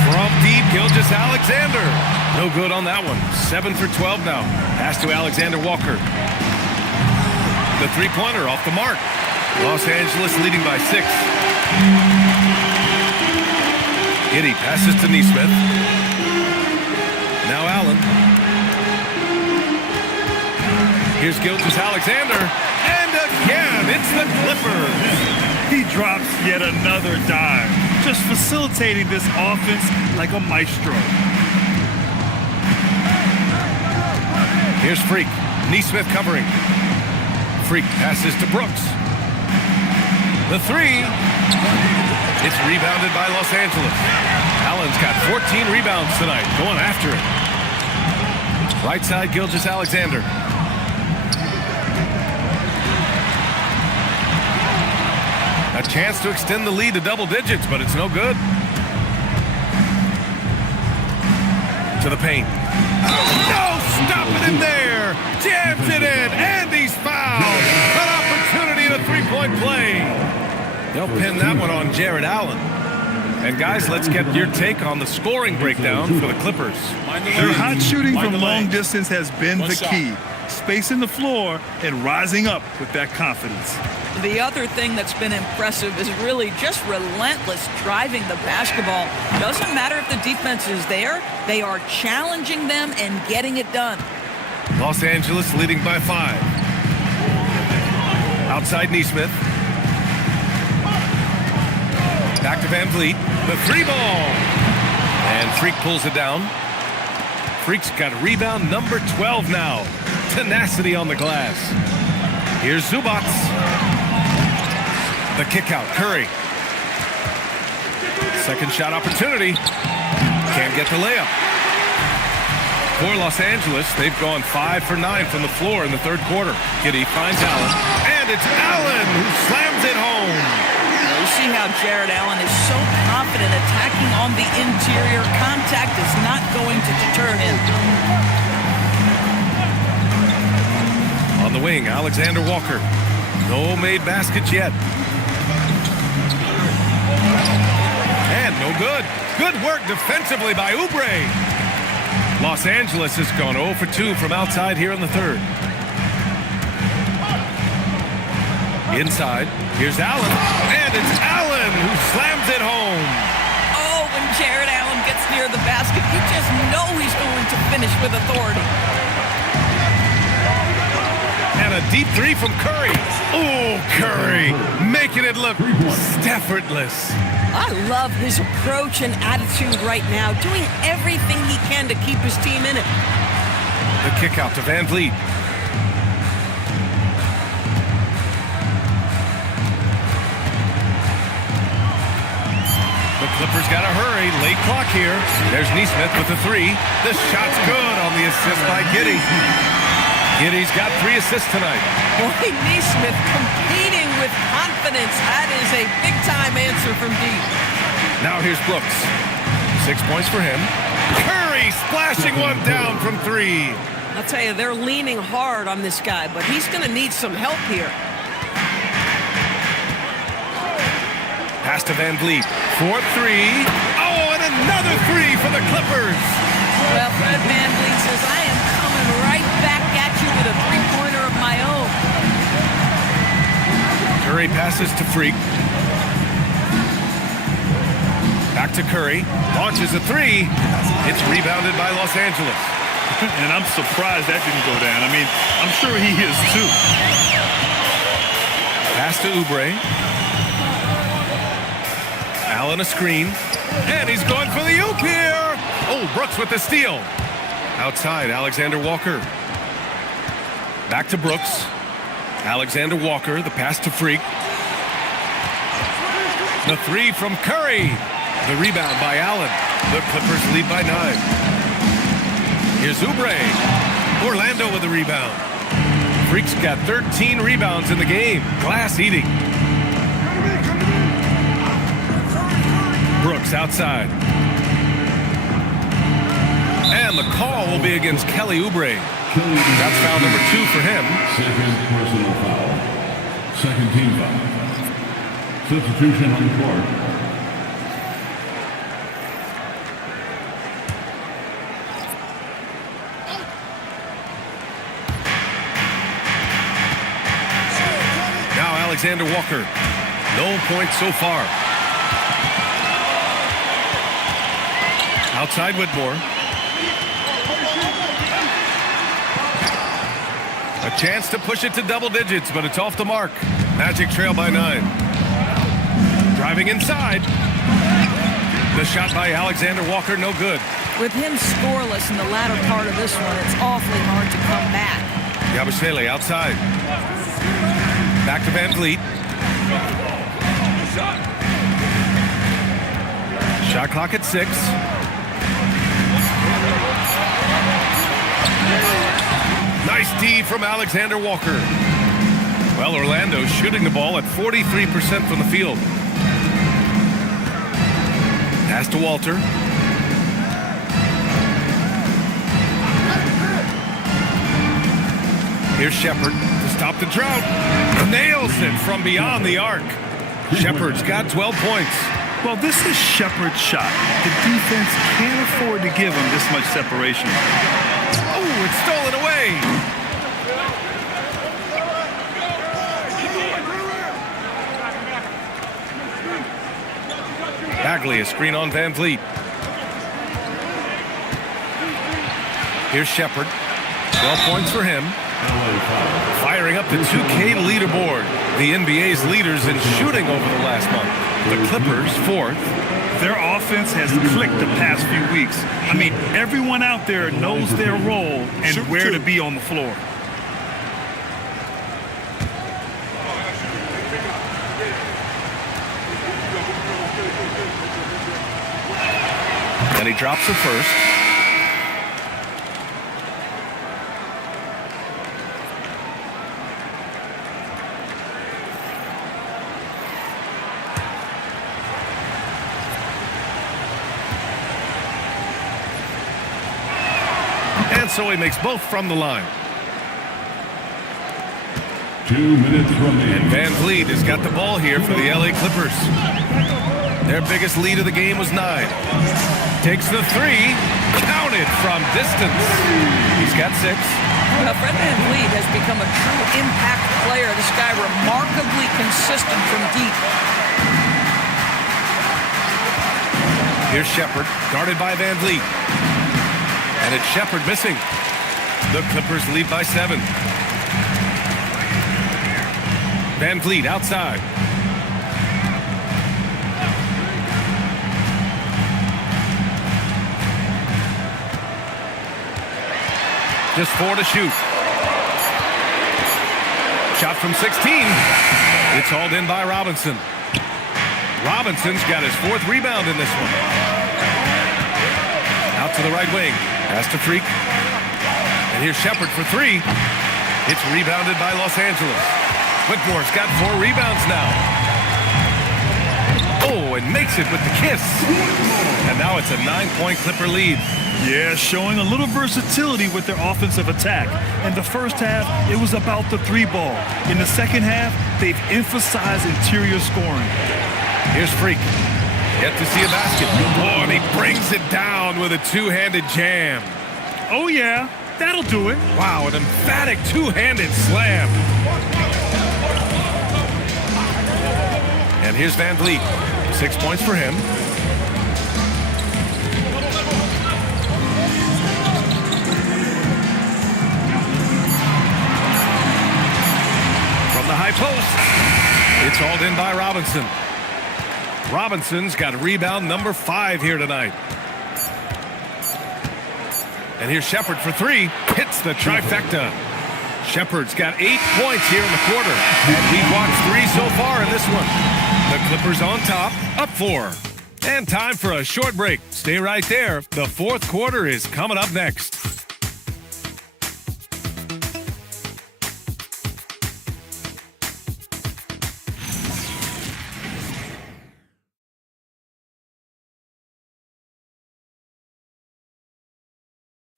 From deep, Gilgeous-Alexander. No good on that one. 7 for 12 now. Pass to Alexander Walker. The three-pointer off the mark. Los Angeles leading by 6. Giddey passes to Nesmith. Now Allen. Here's Gilgeous-Alexander. And again, it's the Clippers. He drops yet another dime, just facilitating this offense like a maestro. Here's Freak. Nesmith covering. Freak passes to Brooks. The three. It's rebounded by Los Angeles. Allen's got 14 rebounds tonight, going after it. Right side, Gilgeous-Alexander. A chance to extend the lead to double digits, but it's no good. To the paint. No, stop it in there. Jams it in, and he's fouled. An opportunity to three-point play. They'll pin that one on Jared Allen. And guys, let's get your take on the scoring breakdown for the Clippers. Their hot shooting from long distance has been the key. Spacing the floor and rising up with that confidence. The other thing that's been impressive is really just relentless driving the basketball. Doesn't matter if the defense is there, they are challenging them and getting it done. Los Angeles leading by 5. Outside Nesmith. Back to Van Vliet. The three ball. And Freak pulls it down. Freak's got rebound number 12 now. Tenacity on the glass. Here's Zubats. The kick out, Curry. Second shot opportunity. Can't get the layup. For Los Angeles, they've gone 5 for 9 from the floor in the third quarter. Giddey finds Allen. And it's Allen who slams it home. You see how Jared Allen is so confident attacking on the interior. Contact is not going to deter him. On the wing, Alexander Walker. No made baskets yet. And no good. Good work defensively by Oubre. Los Angeles has gone 0 for 2 from outside here in the third. Inside, here's Allen. And it's Allen who slams it home. Oh, when Jared Allen gets near the basket, you just know he's going to finish with authority. And a deep three from Curry. Oh, Curry making it look effortless. I love his approach and attitude right now, doing everything he can to keep his team in it. The kick out to Van Vliet. The Clippers got to hurry. Late clock here. There's Nesmith with the three. The shot's good on the assist by Giddey. Giddey's got 3 assists tonight. Boy, Nesmith competing with confidence. That is a big-time answer from deep. Now here's Brooks. 6 points for him. Curry splashing one down from 3. I'll tell you, they're leaning hard on this guy, but he's going to need some help here. Pass to Van Vliet. 4-3. Oh, and another 3 for the Clippers. Well, Fred Van Vliet says, I am coming right back at you with a three-pointer of my own. Curry passes to Freak. Back to Curry. Launches a 3. It's rebounded by Los Angeles. And I'm surprised that didn't go down. I mean, I'm sure he is too. Pass to Oubre. Allen a screen. And he's going for the oop here. Oh, Brooks with the steal. Outside, Alexander Walker. Back to Brooks. Alexander Walker, the pass to Freak. The 3 from Curry. The rebound by Allen. The Clippers lead by 9. Here's Oubre. Orlando with the rebound. Freak's got 13 rebounds in the game. Glass eating. Brooks outside. And the call will be against Kelly Oubre. That's foul number 2 for him. Second personal foul. Second team foul. Substitution on the court. Now Alexander Walker. No points so far. Outside Whitmore. A chance to push it to double digits, but it's off the mark. Magic trail by 9. Driving inside. The shot by Alexander Walker, no good. With him scoreless in the latter part of this one, it's awfully hard to come back. Yabusele outside. Back to Van Vliet. Shot clock at 6. Nice D from Alexander Walker. Well, Orlando's shooting the ball at 43% from the field. Pass to Walter. Here's Shepard to stop the drought. Nails it from beyond the arc. Shepard's got 12 points. Well, this is Shepard's shot. The defense can't afford to give him this much separation. Oh, it's stolen away. Bagley, a screen on Van Vliet. Here's Shepard. 12 points for him. Firing up the 2K leaderboard. The NBA's leaders in shooting over the last month. The Clippers, 4th. Their offense has clicked the past few weeks. I mean, everyone out there knows their role and where to be on the floor. And he drops the first. And so he makes both from the line. 2 minutes remaining. And Van Vliet has got the ball here for the LA Clippers. Their biggest lead of the game was 9. Takes the 3. Counted from distance. He's got 6. Well, Fred Van Vliet has become a true impact player. This guy remarkably consistent from deep. Here's Shepard, guarded by Van Vliet. And it's Shepard missing. The Clippers lead by 7. Van Vliet outside. Just 4 to shoot. Shot from 16. It's hauled in by Robinson. Robinson's got his 4th rebound in this one. Out to the right wing. Pass to Freak. And here's Shepard for 3. It's rebounded by Los Angeles. Whitmore's got 4 rebounds now. Oh, and makes it with the kiss. And now it's a 9-point Clipper lead. Yeah, showing a little versatility with their offensive attack. In the first half, it was about the 3-ball. In the second half, they've emphasized interior scoring. Here's Freak. Yet to see a basket. Oh, and he brings it down with a 2-handed jam. Oh, yeah, that'll do it. Wow, an emphatic 2-handed slam. And here's Van Vliet. 6 points for him. From the high post. It's hauled in by Robinson. Robinson's got rebound number 5 here tonight. And here's Shepard for 3. Hits the trifecta. Shepard's got 8 points here in the quarter. And he walks 3 so far in this one. The Clippers on top, up 4. And time for a short break. Stay right there. The fourth quarter is coming up next.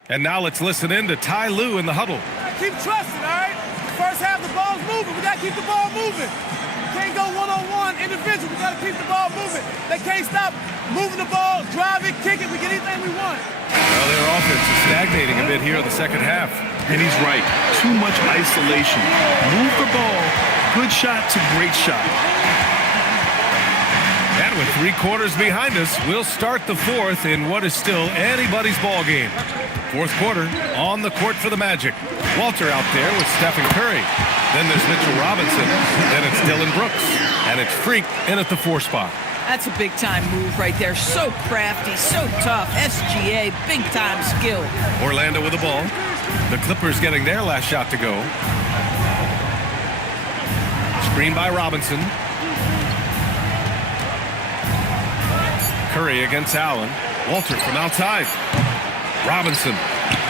And now let's listen in to Ty Lue in the huddle. Keep trusting, all right? First half, the ball's moving. We got to keep the ball moving. Can't go one-on-one, individual. We got to keep the ball moving. They can't stop moving the ball, drive it, kick it. We get anything we want. Well, their offense is stagnating a bit here in the second half. And he's right. Too much isolation. Move the ball. Good shot to great shot. And with 3 quarters behind us, we'll start the fourth in what is still anybody's ball game. Fourth quarter, on the court for the Magic. Walter out there with Stephen Curry. Then there's Mitchell Robinson. Then it's Dylan Brooks. And it's Freak in at the 4 spot. That's a big-time move right there. So crafty, so tough. SGA, big-time skill. Orlando with the ball. The Clippers getting their last shot to go. Screen by Robinson. Curry against Allen. Walter from outside. Robinson.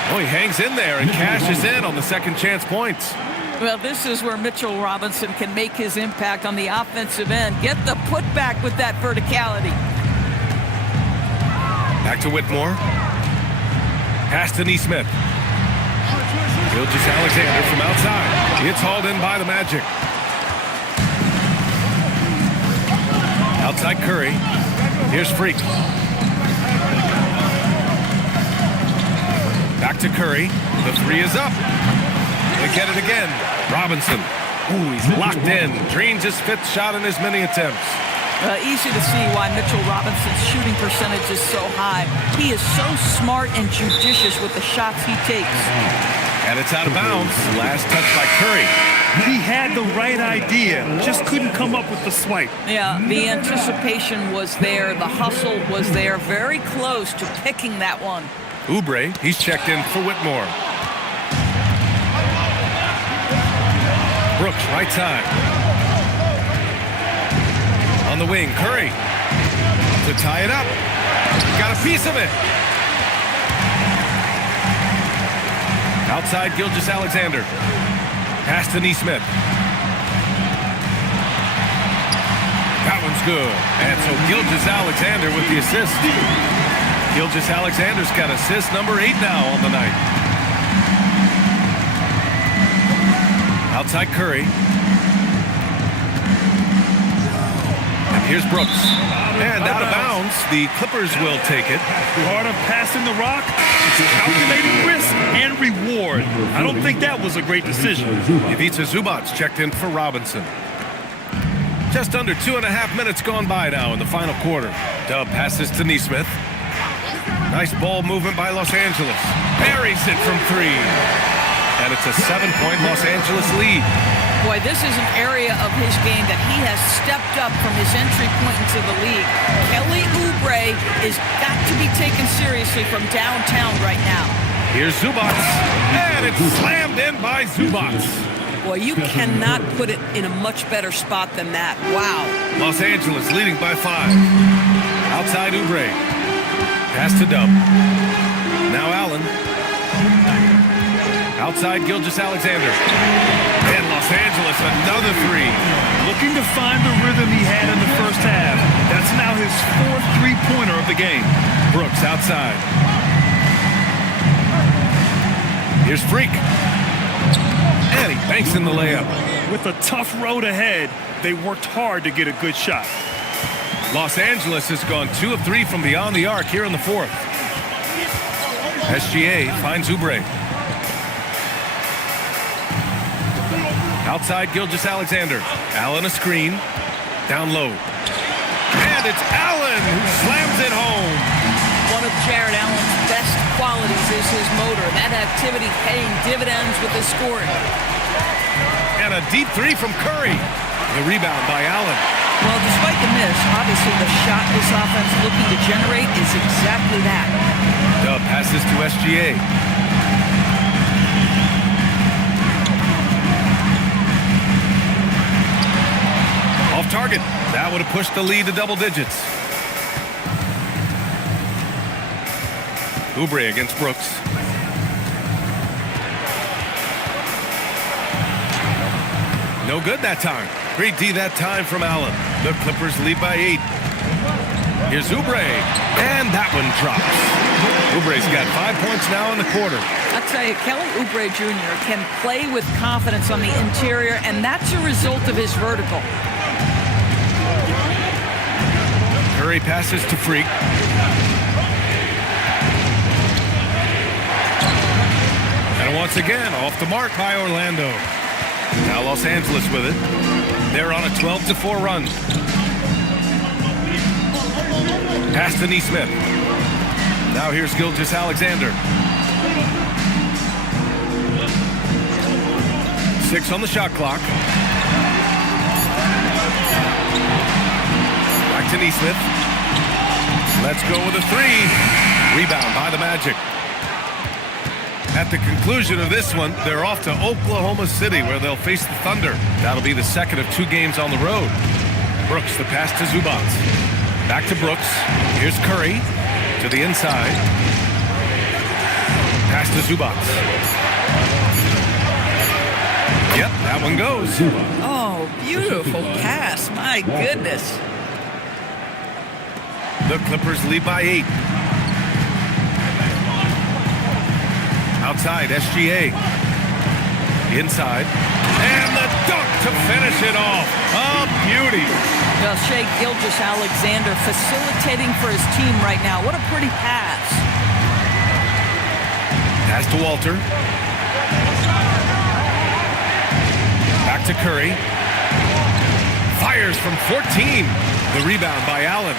Oh, he hangs in there and cashes in on the second chance points. Well, this is where Mitchell Robinson can make his impact on the offensive end. Get the putback with that verticality. Back to Whitmore. Pass to Neesmith. Gilgeous-Alexander from outside. It's hauled in by the Magic. Outside Curry. Here's Freak. Back to Curry. The 3 is up. They get it again. Robinson. Ooh, he's locked in. Drains his 5th shot in as many attempts. Easy to see why Mitchell Robinson's shooting percentage is so high. He is so smart and judicious with the shots he takes. And it's out of bounds. Last touch by Curry. He had the right idea, just couldn't come up with the swipe. Yeah, the anticipation was there. The hustle was there. Very close to picking that one. Oubre, he's checked in for Whitmore. Brooks, right side. On the wing, Curry. To tie it up. Got a piece of it. Outside, Gilgeous-Alexander. Pass to Neesmith. That one's good. And so Gilgeous-Alexander with the assist. Gilgeous-Alexander's got assist number 8 now on the night. Outside Curry. And here's Brooks. And out of bounds, the Clippers will take it. Part of passing the rock is calculating risk and reward. I don't think that was a great decision. Ivica Zubac's checked in for Robinson. Just under 2.5 minutes gone by now in the final quarter. Dub passes to Neesmith. Nice ball movement by Los Angeles. Buries it from 3. And it's a 7-point Los Angeles lead. Boy, this is an area of his game that he has stepped up from his entry point into the league. Kelly Oubre is got to be taken seriously from downtown right now. Here's Zubac. And it's slammed in by Zubac. Boy, you cannot put it in a much better spot than that. Wow. Los Angeles leading by 5. Outside Oubre. Pass to Dub. Now Allen. Outside Gilgeous-Alexander. And Los Angeles, another 3. Looking to find the rhythm he had in the first half. That's now his 4th three-pointer of the game. Brooks outside. Here's Freak. And he banks in the layup. With a tough road ahead, they worked hard to get a good shot. Los Angeles has gone 2 of 3 from beyond the arc here in the 4th. SGA finds Oubre. Outside Gilgeous-Alexander. Allen a screen. Down low. And it's Allen who slams it home. One of Jared Allen's best qualities is his motor. That activity paying dividends with his scoring. And a deep 3 from Curry. The rebound by Allen. Well, despite the miss, obviously the shot this offense looking to generate is exactly that. Dub passes to SGA. Off target. That would have pushed the lead to double digits. Oubre against Brooks. No good that time. Great D that time from Allen. The Clippers lead by 8. Here's Oubre, and that one drops. Oubre's got 5 points now in the quarter. I'll tell you, Kelly Oubre Jr. can play with confidence on the interior, and that's a result of his vertical. Curry passes to Freak. And once again, off the mark by Orlando. Now Los Angeles with it. They're on a 12-4 run. Pass to Neesmith. Now here's Gilgeous-Alexander. 6 on the shot clock. Back to Neesmith. Let's go with a 3. Rebound by the Magic. At the conclusion of this one, they're off to Oklahoma City, where they'll face the Thunder. That'll be the second of 2 games on the road. Brooks, the pass to Zubac. Back to Brooks. Here's Curry to the inside. Pass to Zubac. Yep, that one goes. Oh, beautiful pass. My goodness. The Clippers lead by 8. Outside, SGA. Inside. And the dunk to finish it off. A beauty. Well, Shai Gilgeous-Alexander facilitating for his team right now. What a pretty pass. Pass to Walter. Back to Curry. Fires from 14. The rebound by Allen.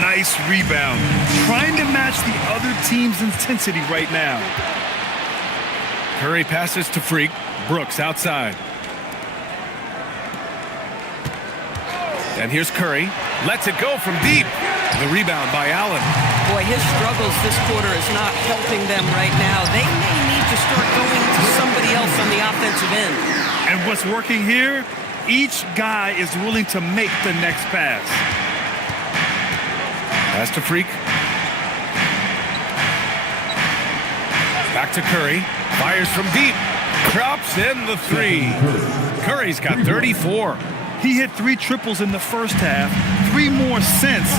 Nice rebound. Trying to match the other team's intensity right now. Curry passes to Freak. Brooks outside. And here's Curry. Lets it go from deep. The rebound by Allen. Boy, his struggles this quarter is not helping them right now. They may need to start going to somebody else on the offensive end. And what's working here, each guy is willing to make the next pass. Pass to Freak. Back to Curry. Fires from deep. Drops in the 3. Curry's got 34. He hit 3 triples in the first half, 3 more since.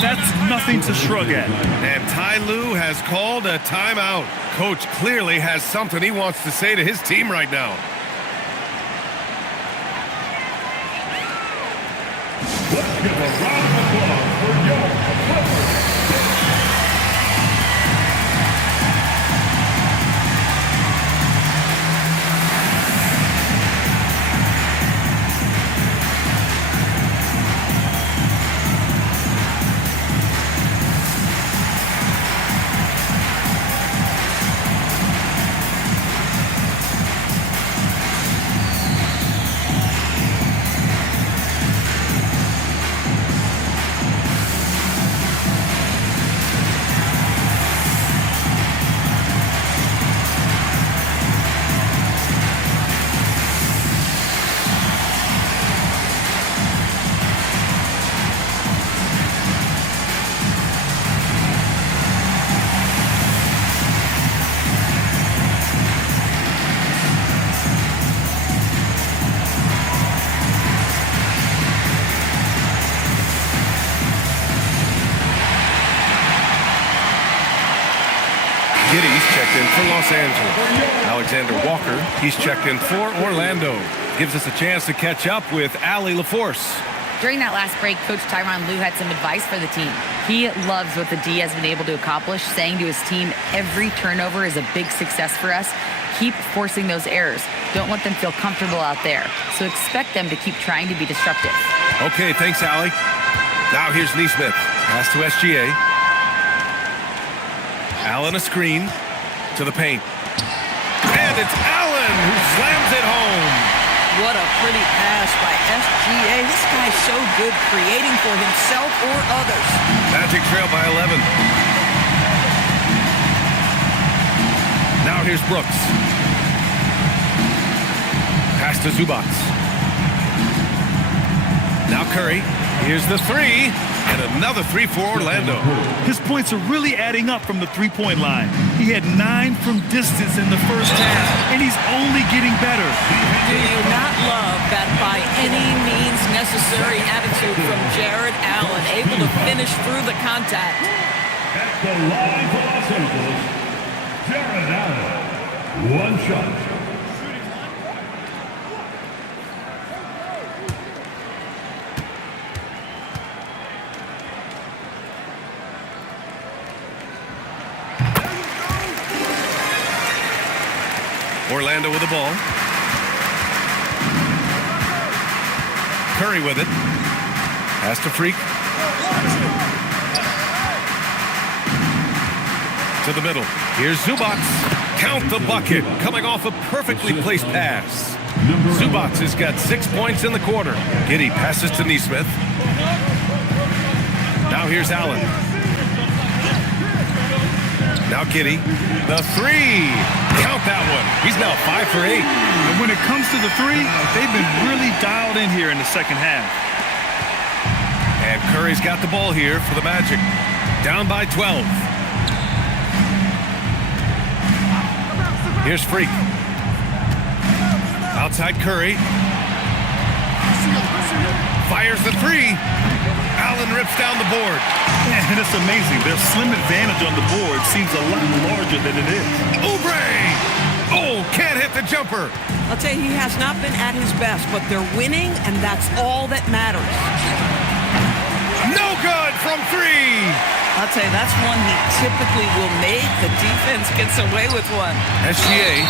That's nothing to shrug at. And Ty Lue has called a timeout. Coach clearly has something he wants to say to his team right now. Let's give a round of applause for your Clippers. Giddy's checked in for Los Angeles. Alexander Walker, he's checked in for Orlando. Gives us a chance to catch up with Allie LaForce. During that last break, Coach Tyronn Lue had some advice for the team. He loves what the D has been able to accomplish, saying to his team, every turnover is a big success for us. Keep forcing those errors. Don't let them feel comfortable out there. So expect them to keep trying to be disruptive. Okay, thanks, Allie. Now here's Neesmith. Pass to SGA. Allen a screen to the paint. And it's Allen who slams it home. What a pretty pass by SGA. This guy's so good creating for himself or others. Magic trail by 11. Now here's Brooks. Pass to Zubac. Now Curry. Here's the three, and another three for Orlando. His points are really adding up from the three-point line. He had 9 from distance in the first half, and he's only getting better. Do you not love that by any means necessary attitude from Jared Allen, able to finish through the contact? At the line for Los Angeles, Jared Allen. One shot. Orlando with the ball. Curry with it. Has to Freak. To the middle. Here's Zubats. Count the bucket. Coming off a perfectly placed pass. Zubats has got 6 points in the quarter. Giddey passes to Neesmith. Now here's Allen. Now Giddey. The three. Count that one. He's now 5 for 8. And when it comes to the three, they've been really dialed in here in the second half. And Curry's got the ball here for the Magic. Down by 12. Here's Freak. Outside Curry. Fires the three. Allen rips down the board. And it's amazing. Their slim advantage on the board seems a lot larger than it is. Oubre! Oh, can't hit the jumper. I'll tell you, he has not been at his best, but they're winning, and that's all that matters. No good from three. I'll tell you, that's one he typically will make. The defense gets away with one. SGA.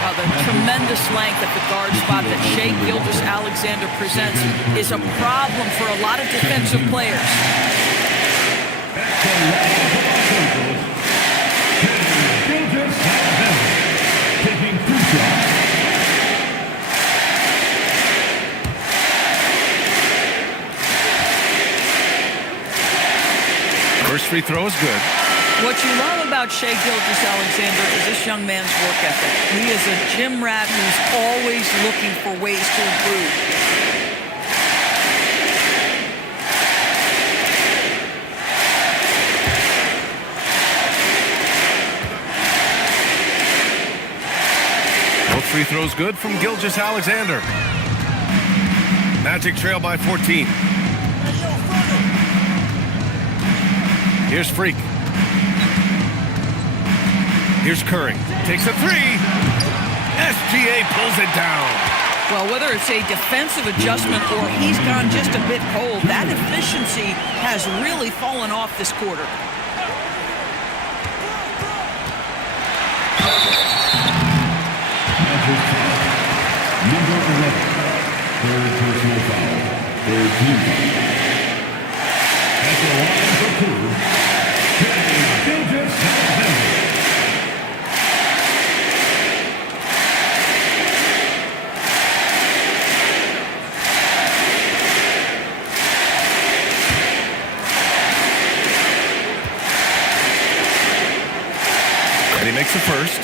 Well, the tremendous length at the guard spot that Shai Gilgeous-Alexander presents is a problem for a lot of defensive players. Taking 2 shots. First free throw is good. What you love about Shai Gilgeous-Alexander is this young man's work ethic. He is a gym rat who's always looking for ways to improve. Both free throws good from Gilgeous-Alexander. Magic trail by 14. Here's Freak. Here's Curry. Takes a three. SGA pulls it down. Well, whether it's a defensive adjustment or he's gone just a bit cold, that efficiency has really fallen off this quarter. Number 11. Third personal foul. Third team foul. At the line for 2. Gilgeous-Alexander. And he makes the first.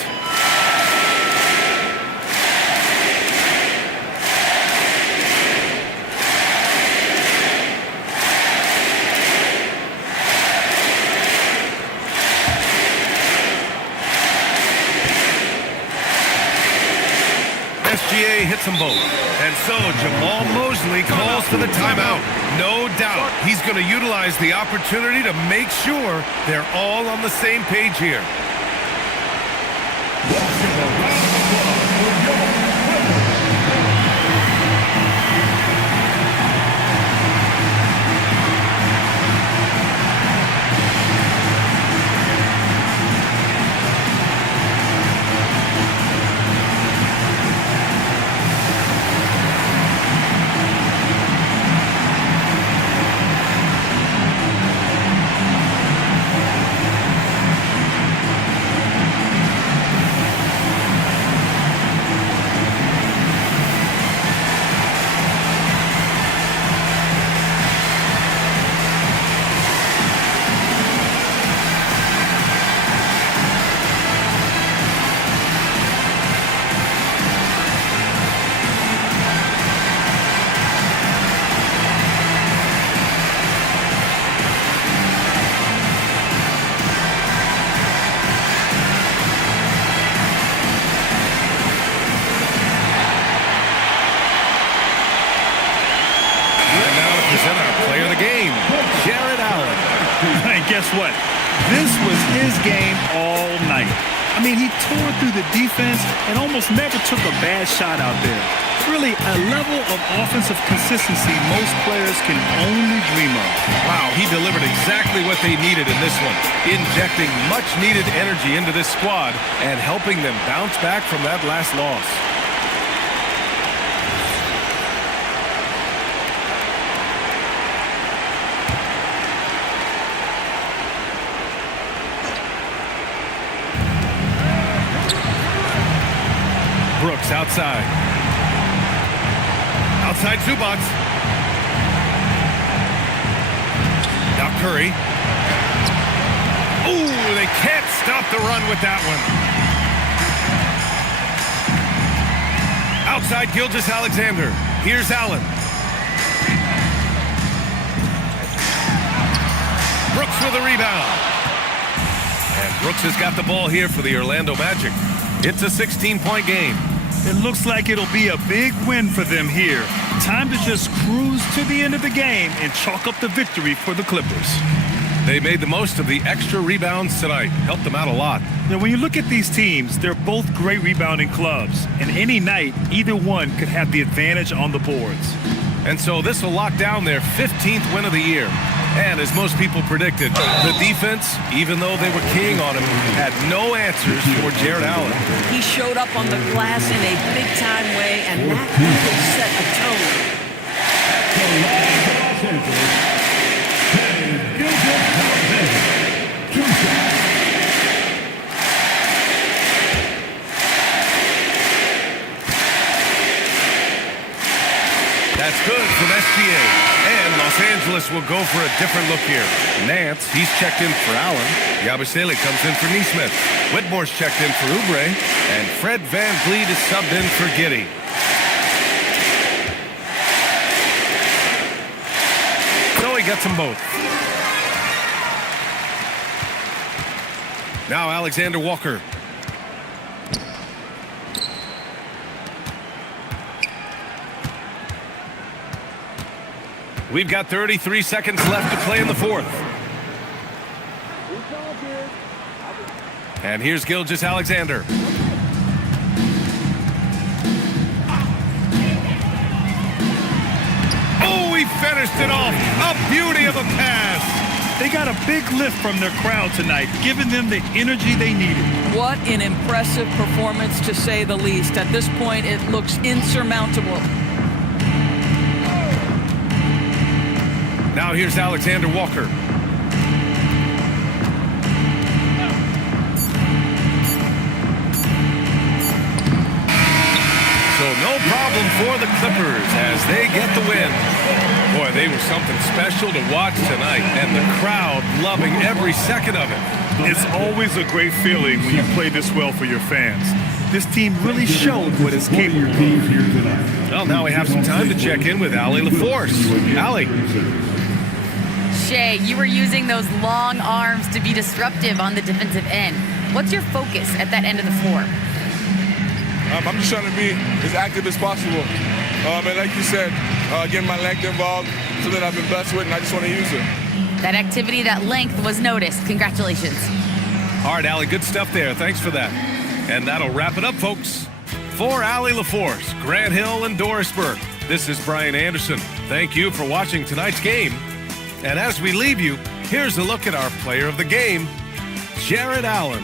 SGA hits them both. And so Jamal Mosley calls for the timeout. No doubt he's going to utilize the opportunity to make sure they're all on the same page here. the game, Jared Allen. And guess what? This was his game all night. I mean, he tore through the defense and almost never took a bad shot out there. Really a level of offensive consistency most players can only dream of. Wow, he delivered exactly what they needed in this one, injecting much-needed energy into this squad and helping them bounce back from that last loss. Brooks outside. Outside Zubats. Now Curry. Ooh, they can't stop the run with that one. Outside Gilgeous-Alexander. Here's Allen. Brooks with a rebound. And Brooks has got the ball here for the Orlando Magic. It's a 16-point game. It looks like it'll be a big win for them here. Time to just cruise to the end of the game and chalk up the victory for the Clippers. They made the most of the extra rebounds tonight. Helped them out a lot. Now, when you look at these teams, they're both great rebounding clubs. And any night, either one could have the advantage on the boards. And so this will lock down their 15th win of the year. And as most people predicted, the defense, even though they were keying on him, had no answers for Jared Allen. He showed up on the glass in a big-time way, and that really set a tone. That's good from SGA. And Los Angeles will go for a different look here. Nance, he's checked in for Allen. Yabusele comes in for Neesmith. Whitmore's checked in for Oubre. And Fred VanVleet is subbed in for Giddey. So he gets them both. Now Alexander Walker. We've got 33 seconds left to play in the fourth. And here's Gilgeous-Alexander. Oh, he finished it off. A beauty of a pass. They got a big lift from their crowd tonight, giving them the energy they needed. What an impressive performance, to say the least. At this point, it looks insurmountable. Now here's Alexander Walker. So no problem for the Clippers as they get the win. Boy, they were something special to watch tonight, and the crowd loving every second of it. It's always a great feeling when you play this well for your fans. This team really showed what it's capable of. Well, now we have some time to check in with Allie LaForce. Allie. Shea, you were using those long arms to be disruptive on the defensive end. What's your focus at that end of the floor? I'm just trying to be as active as possible. And like you said, getting my length involved, something I've been blessed with, and I just want to use it. That activity, that length was noticed. Congratulations. All right, Allie, good stuff there. Thanks for that. And that'll wrap it up, folks. For Allie LaForce, Grant Hill, and Doris Burke, this is Brian Anderson. Thank you for watching tonight's game. And as we leave you, here's a look at our player of the game, Jared Allen.